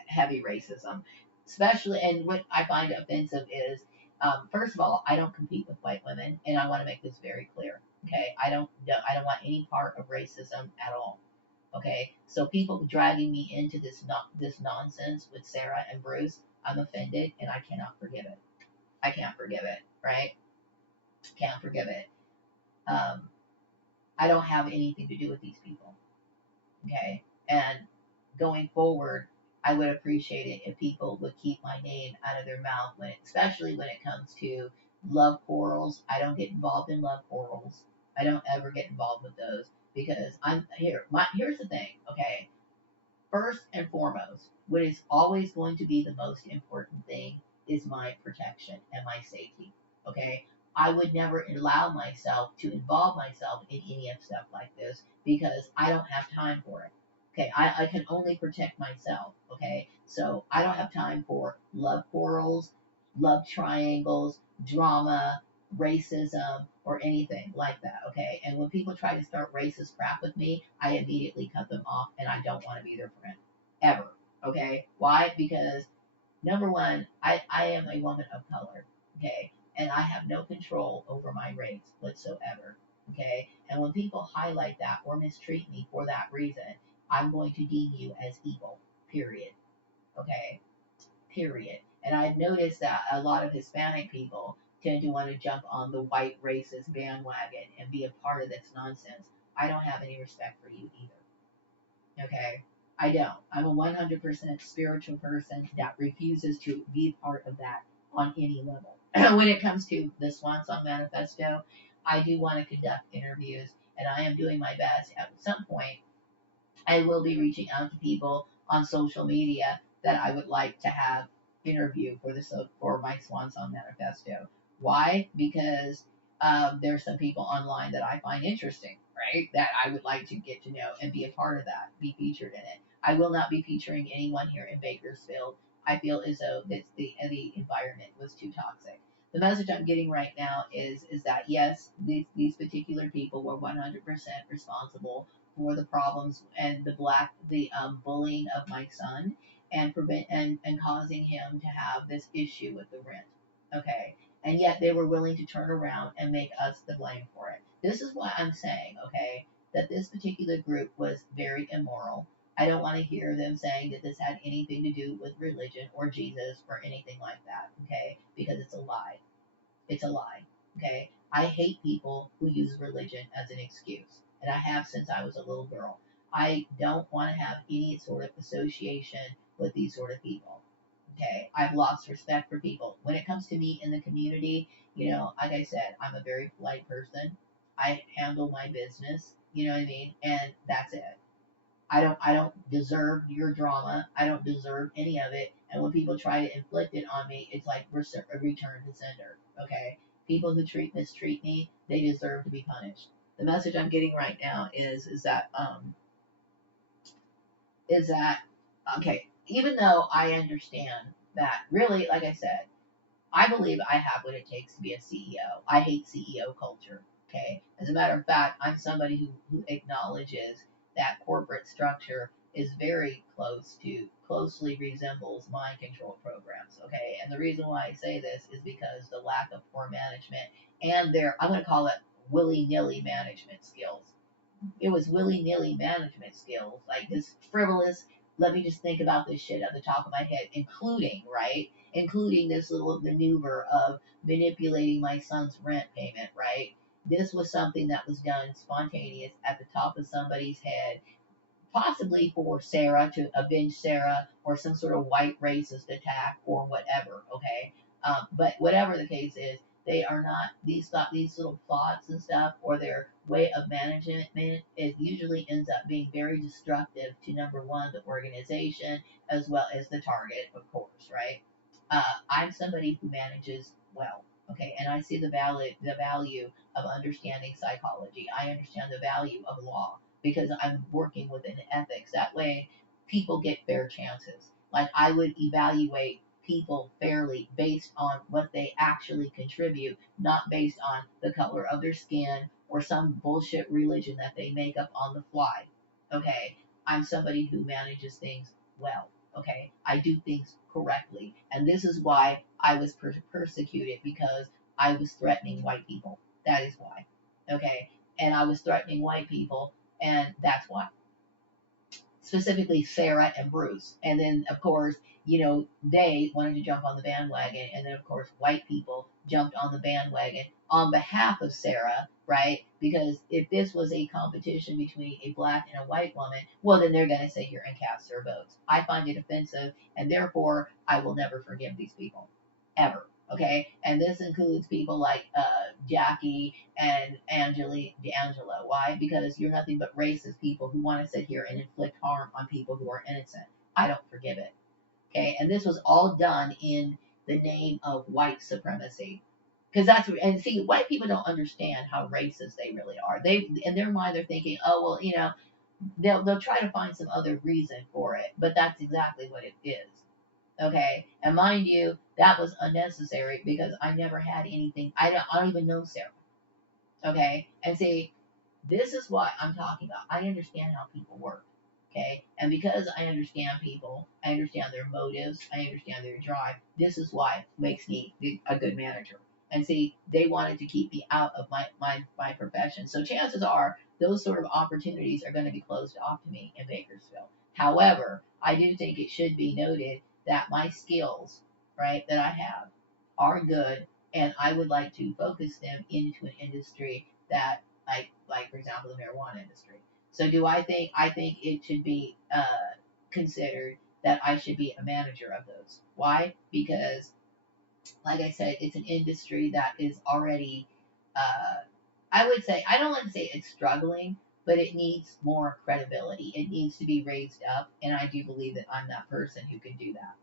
heavy racism, especially, and what I find offensive is, first of all, I don't compete with white women, and I want to make this very clear. Okay. I don't want any part of racism at all. Okay, so people dragging me into this nonsense with Sarah and Bruce, I'm offended and I cannot forgive it. I can't forgive it, right? Can't forgive it. Um, I don't have anything to do with these people, okay? And going forward, I would appreciate it if people would keep my name out of their mouth especially when it comes to love quarrels. I don't get involved in love quarrels. I don't ever get involved with those because I'm here. Here's the thing, okay? First and foremost, what is always going to be the most important thing is my protection and my safety. Okay? I would never allow myself to involve myself in any of stuff like this because I don't have time for it. Okay, I can only protect myself. Okay, so I don't have time for love quarrels, love triangles, drama, racism, or anything like that. Okay, and when people try to start racist crap with me, I immediately cut them off, and I don't want to be their friend ever. Okay, why? Because number one, I am a woman of color. Okay, and I have no control over my race whatsoever. Okay, and when people highlight that or mistreat me for that reason, I'm going to deem you as evil. Period. Okay, period. And I've noticed that a lot of Hispanic people tend to want to jump on the white racist bandwagon and be a part of this nonsense. I don't have any respect for you either. Okay? I don't. I'm a 100% spiritual person that refuses to be part of that on any level. When it comes to the Swan Song Manifesto, I do want to conduct interviews, and I am doing my best. At some point, I will be reaching out to people on social media that I would like to have interview for for my Swan Song Manifesto. Why? Because there's some people online that I find interesting, right? That I would like to get to know and be a part of that, be featured in it. I will not be featuring anyone here in Bakersfield. I feel as though the environment was too toxic. The message I'm getting right now is that yes, these particular people were 100% responsible for the problems and the bullying of my son and causing him to have this issue with the rent. Okay. And yet they were willing to turn around and make us the blame for it. This is what I'm saying, okay, that this particular group was very immoral. I don't want to hear them saying that this had anything to do with religion or Jesus or anything like that, okay? Because it's a lie. It's a lie. Okay? I hate people who use religion as an excuse, and I have since I was a little girl. I don't want to have any sort of association with these sort of people. Okay? I've lost respect for people. When it comes to me in the community, like I said, I'm a very polite person. I handle my business, you know what I mean? And that's it. I don't deserve your drama. I don't deserve any of it. And when people try to inflict it on me, it's like a return to sender. Okay? People who mistreat me, they deserve to be punished. The message I'm getting right now is that okay, even though I understand that really, like I said, I believe I have what it takes to be a CEO. I hate CEO culture. Okay. As a matter of fact, I'm somebody who acknowledges that corporate structure is very closely resembles mind control programs. Okay. And the reason why I say this is because the lack of poor management and I'm going to call it willy nilly management skills. It was willy nilly management skills, like this frivolous. Let me just think about this shit at the top of my head, including this little maneuver of manipulating my son's rent payment, right? This was something that was done spontaneous at the top of somebody's head, possibly for Sarah to avenge Sarah or some sort of white racist attack or whatever. Okay, but whatever the case is, they are not these little plots and stuff or their way of management. It usually ends up being very destructive to number one the organization as well as the target, of course, right? I'm somebody who manages well. Okay, and I see the value of understanding psychology. I understand the value of law because I'm working within ethics. That way, people get fair chances. Like I would evaluate people fairly based on what they actually contribute, not based on the color of their skin or some bullshit religion that they make up on the fly. Okay, I'm somebody who manages things well. Okay, I do things correctly, and this is why I was persecuted because I was threatening white people. That is why. Okay, and I was threatening white people and that's why. Specifically Sarah and Bruce. And then of course, they wanted to jump on the bandwagon and then of course white people jumped on the bandwagon on behalf of Sarah, right? Because if this was a competition between a black and a white woman, well then they're gonna sit here and cast their votes. I find it offensive and therefore I will never forgive these people. Ever. Okay? And this includes people like Jackie and D'Angelo. Why? Because you're nothing but racist people who want to sit here and inflict harm on people who are innocent. I don't forgive it. Okay, and this was all done in the name of white supremacy. Because and see, white people don't understand how racist they really are. They in their mind they're thinking, oh well, they'll try to find some other reason for it, but that's exactly what it is. Okay, and mind you, that was unnecessary because I never had anything. I don't even know Sarah. Okay, and see, this is what I'm talking about. I understand how people work. Okay, and because I understand people, I understand their motives, I understand their drive. This is why it makes me a good manager. And see, they wanted to keep me out of my profession. So chances are those sort of opportunities are going to be closed off to me in Bakersfield. However, I do think it should be noted that my skills, right, that I have are good and I would like to focus them into an industry that, like for example, the marijuana industry. So do I think it should be considered that I should be a manager of those? Why? Because, like I said, it's an industry that is already, uh, I would say, I don't want to say it's struggling, but it needs more credibility. It needs to be raised up, and I do believe that I'm that person who can do that.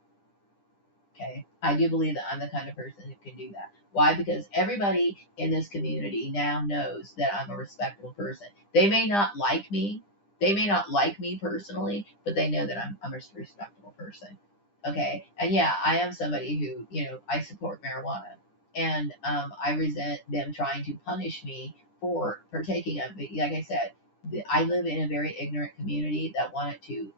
Okay. I do believe that I'm the kind of person who can do that. Why? Because everybody in this community now knows that I'm a respectable person. They may not like me. They may not like me personally, but they know that I'm a respectable person. Okay. And yeah, I am somebody who, I support marijuana. And I resent them trying to punish me for taking up. Like I said, I live in a very ignorant community that wanted to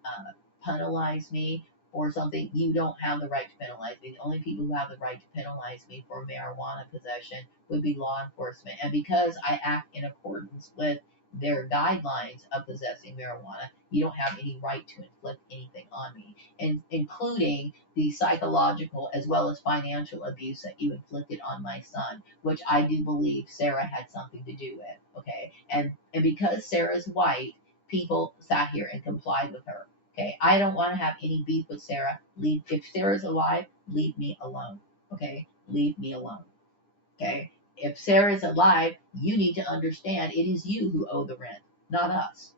penalize me or something. You don't have the right to penalize me. The only people who have the right to penalize me for marijuana possession would be law enforcement. And because I act in accordance with their guidelines of possessing marijuana, you don't have any right to inflict anything on me, and including the psychological as well as financial abuse that you inflicted on my son, which I do believe Sarah had something to do with. Okay, and because Sarah's white, people sat here and complied with her. Okay, I don't want to have any beef with Sarah. If Sarah's alive, leave me alone. Okay, leave me alone. Okay, if Sarah's alive, you need to understand it is you who owe the rent, not us.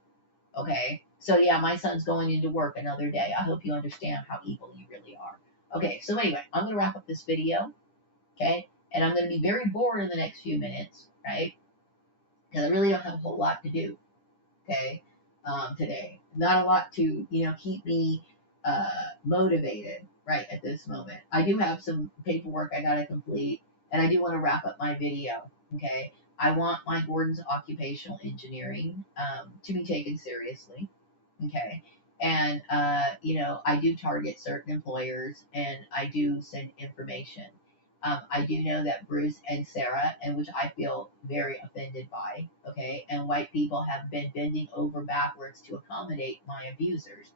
Okay, so yeah, my son's going into work another day. I hope you understand how evil you really are. Okay, so anyway, I'm gonna wrap up this video. Okay, and I'm gonna be very bored in the next few minutes, right? Because I really don't have a whole lot to do. Okay, today. Not a lot to, keep me motivated right at this moment. I do have some paperwork I got to complete, and I do want to wrap up my video. Okay, I want my Gordon's occupational engineering to be taken seriously. Okay, and I do target certain employers, and I do send information. I do know that Bruce and Sarah, and which I feel very offended by, okay, and white people have been bending over backwards to accommodate my abusers.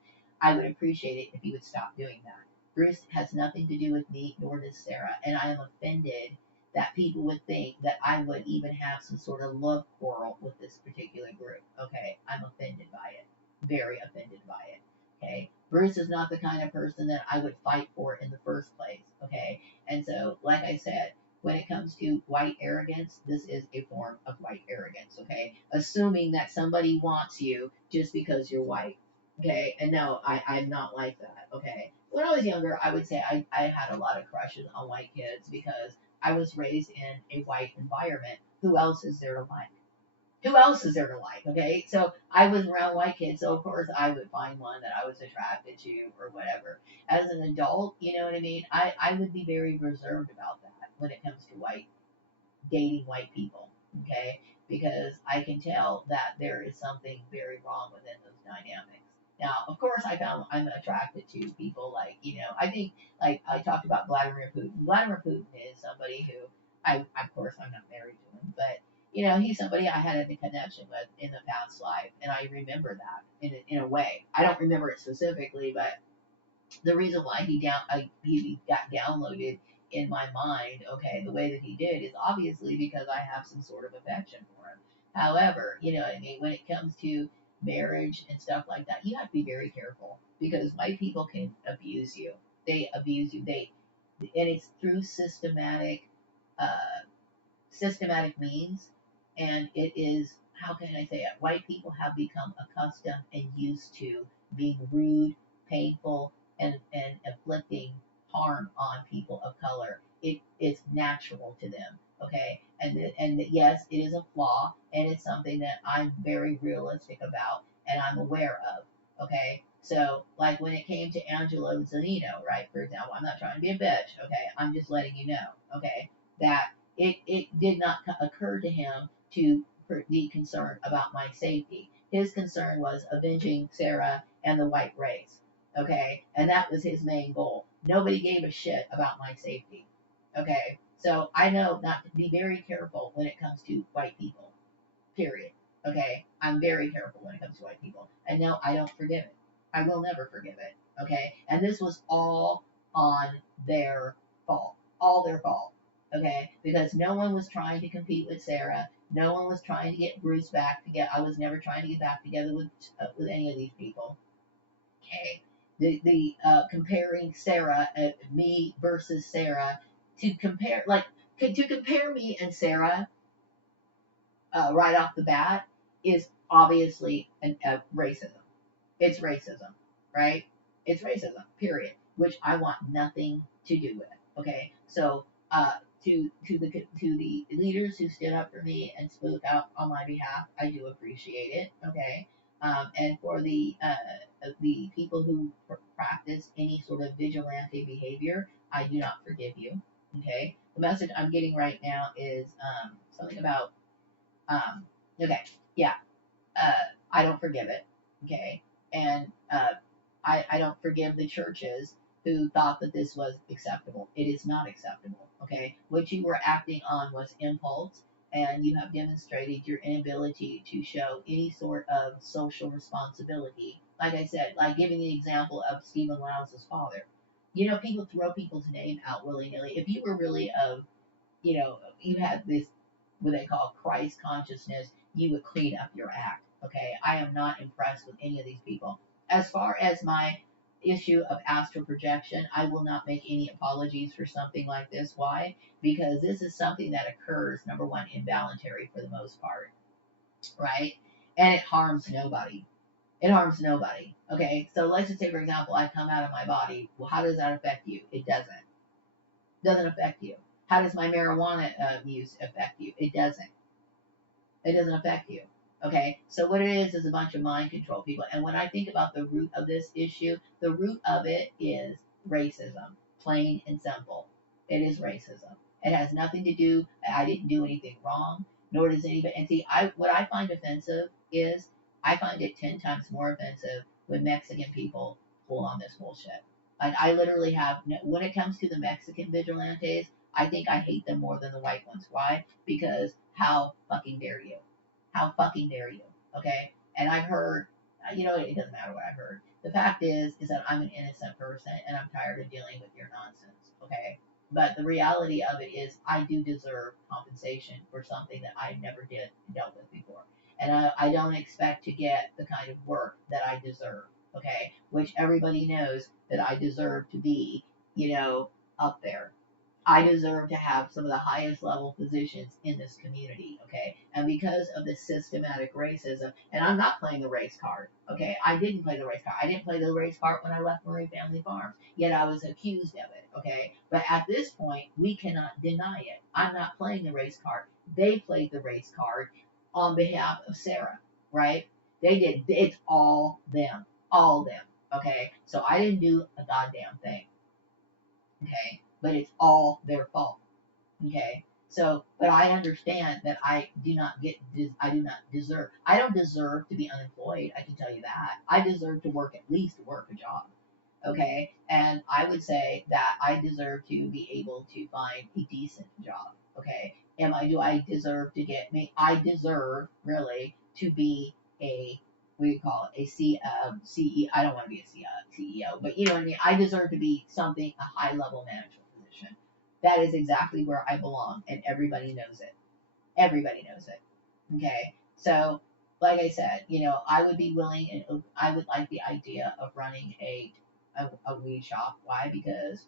I would appreciate it if you would stop doing that. Bruce has nothing to do with me, nor does Sarah, and I am offended that people would think that I would even have some sort of love quarrel with this particular group. Okay, I'm offended by it, very offended by it. Okay, Bruce is not the kind of person that I would fight for in the first place. Okay, and so, like I said, when it comes to white arrogance, this is a form of white arrogance, okay? Assuming that somebody wants you just because you're white, okay? And no, I'm not like that, okay? When I was younger, I would say I had a lot of crushes on white kids because I was raised in a white environment. Who else is there to like? Who else is there to like? Okay, so I was around white kids, so of course I would find one that I was attracted to or whatever. As an adult, you know what I mean? I would be very reserved about that when it comes to dating white people. Okay, because I can tell that there is something very wrong within those dynamics. Now, of course, I'm attracted to people like, I think, like I talked about Vladimir Putin. Vladimir Putin is somebody who of course I'm not married to him, but he's somebody I had a connection with in the past life, and I remember that in a way. I don't remember it specifically, but the reason why he got downloaded in my mind, okay, the way that he did is obviously because I have some sort of affection for him. However, you know what I mean, when it comes to marriage and stuff like that, you have to be very careful because white people can abuse you. They abuse you. And it's through uh, systematic means, and it is, how can I say it? White people have become accustomed and used to being rude, painful, and inflicting harm on people of color. It's natural to them, okay? And yes, it is a flaw, and it's something that I'm very realistic about, and I'm aware of, okay? So, like when it came to Angelo Zanino, right? For example, I'm not trying to be a bitch, okay? I'm just letting you know, okay? That it did not occur to him to be concerned about my safety. His concern was avenging Sarah and the white race. Okay, and that was his main goal. Nobody gave a shit about my safety. Okay, so I know not to be very careful when it comes to white people. Period. Okay, I'm very careful when it comes to white people, and no, I don't forgive it. I will never forgive it. Okay, and this was all on their fault. All their fault. Okay, because no one was trying to compete with Sarah. No one was trying to get Bruce back together. I was never trying to get back together with any of these people. Okay, the comparing Sarah, me versus Sarah, to compare like to compare me and Sarah right off the bat is obviously racism. It's racism, right? It's racism, period. Which I want nothing to do with. Okay, so to the leaders who stood up for me and spoke out on my behalf, I do appreciate it. Okay, and for the people who practice any sort of vigilante behavior, I do not forgive you. Okay, the message I'm getting right now is something about um, okay, yeah, uh, I don't forgive it. Okay, and I don't forgive the churches who thought that this was acceptable. It is not acceptable. Okay, what you were acting on was impulse, and you have demonstrated your inability to show any sort of social responsibility. Like I said, like giving the example of Stephen Louse's father. You know, people throw people's name out willy nilly. If you were really of you had this what they call Christ consciousness, you would clean up your act. Okay, I am not impressed with any of these people. As far as my issue of astral projection, I will not make any apologies for something like this. Why? Because this is something that occurs, number one, involuntary for the most part, right? And it harms nobody. It harms nobody. Okay, so let's just say, for example, I come out of my body. Well, how does that affect you? It doesn't affect you. How does my marijuana use affect you? It doesn't. It doesn't affect you. Okay, so what it is a bunch of mind control people. And when I think about the root of this issue, the root of it is racism, plain and simple. It is racism. It has nothing to do. I didn't do anything wrong, nor does anybody. And see, what I find offensive is I find it 10 times more offensive when Mexican people pull on this bullshit. Like I literally have when it comes to the Mexican vigilantes, I think I hate them more than the white ones. Why? Because how fucking dare you? How fucking dare you? Okay? And I've heard, it doesn't matter what I've heard. The fact is that I'm an innocent person and I'm tired of dealing with your nonsense. Okay? But the reality of it is, I do deserve compensation for something that I never dealt with before, and I don't expect to get the kind of work that I deserve. Okay, which everybody knows that I deserve to be, up there. I deserve to have some of the highest level positions in this community, okay? And because of the systematic racism, and I'm not playing the race card, okay? I didn't play the race card. I didn't play the race card when I left Murray Family Farms, yet I was accused of it, okay? But at this point, we cannot deny it. I'm not playing the race card. They played the race card on behalf of Sarah, right? They did. It's all them, okay? So I didn't do a goddamn thing, okay? But it's all their fault. Okay. So, but I understand that I do not deserve, I don't deserve to be unemployed. I can tell you that. I deserve to work, at least work a job. Okay. And I would say that I deserve to be able to find a decent job. Okay. Do I deserve to get me? I deserve really to be what do you call it? CEO. I don't want to be a CEO, but you know what I mean? I deserve to be something, a high level management position. That is exactly where I belong, and everybody knows it. Everybody knows it. Okay, so like I said, I would be willing, and I would like the idea of running a weed shop. Why? Because,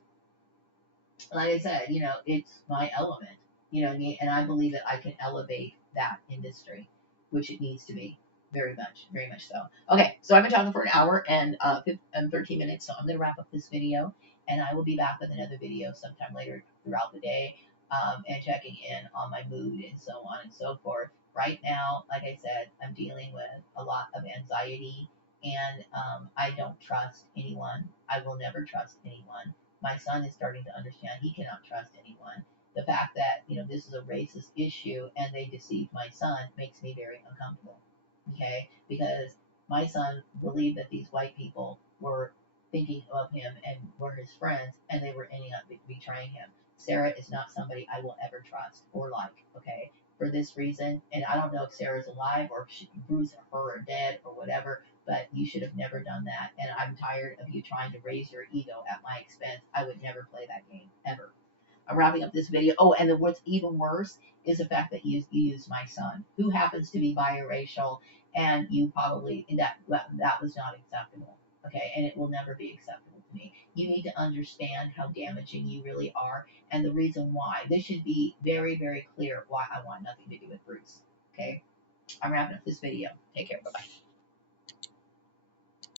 like I said, it's my element. You know what I mean? And I believe that I can elevate that industry, which it needs to be. Very much so. Okay, so I've been talking for an hour and 13 minutes, so I'm going to wrap up this video, and I will be back with another video sometime later throughout the day, and checking in on my mood and so on and so forth. Right now, like I said, I'm dealing with a lot of anxiety, and I don't trust anyone. I will never trust anyone. My son is starting to understand he cannot trust anyone. The fact that this is a racist issue and they deceived my son makes me very uncomfortable. Okay, because my son believed that these white people were thinking of him and were his friends, and they were ending up betraying him. Sarah is not somebody I will ever trust or like. Okay, for this reason, and I don't know if Sarah's alive or if Bruce or her are dead or whatever, but you should have never done that. And I'm tired of you trying to raise your ego at my expense. I would never play that game ever. I'm wrapping up this video. Oh, and then what's even worse is the fact that you used my son, who happens to be biracial, and you probably that was not acceptable. Okay, and it will never be acceptable to me. You need to understand how damaging you really are, and the reason why. This should be very, very clear why I want nothing to do with Bruce. Okay, I'm wrapping up this video. Take care. Bye bye.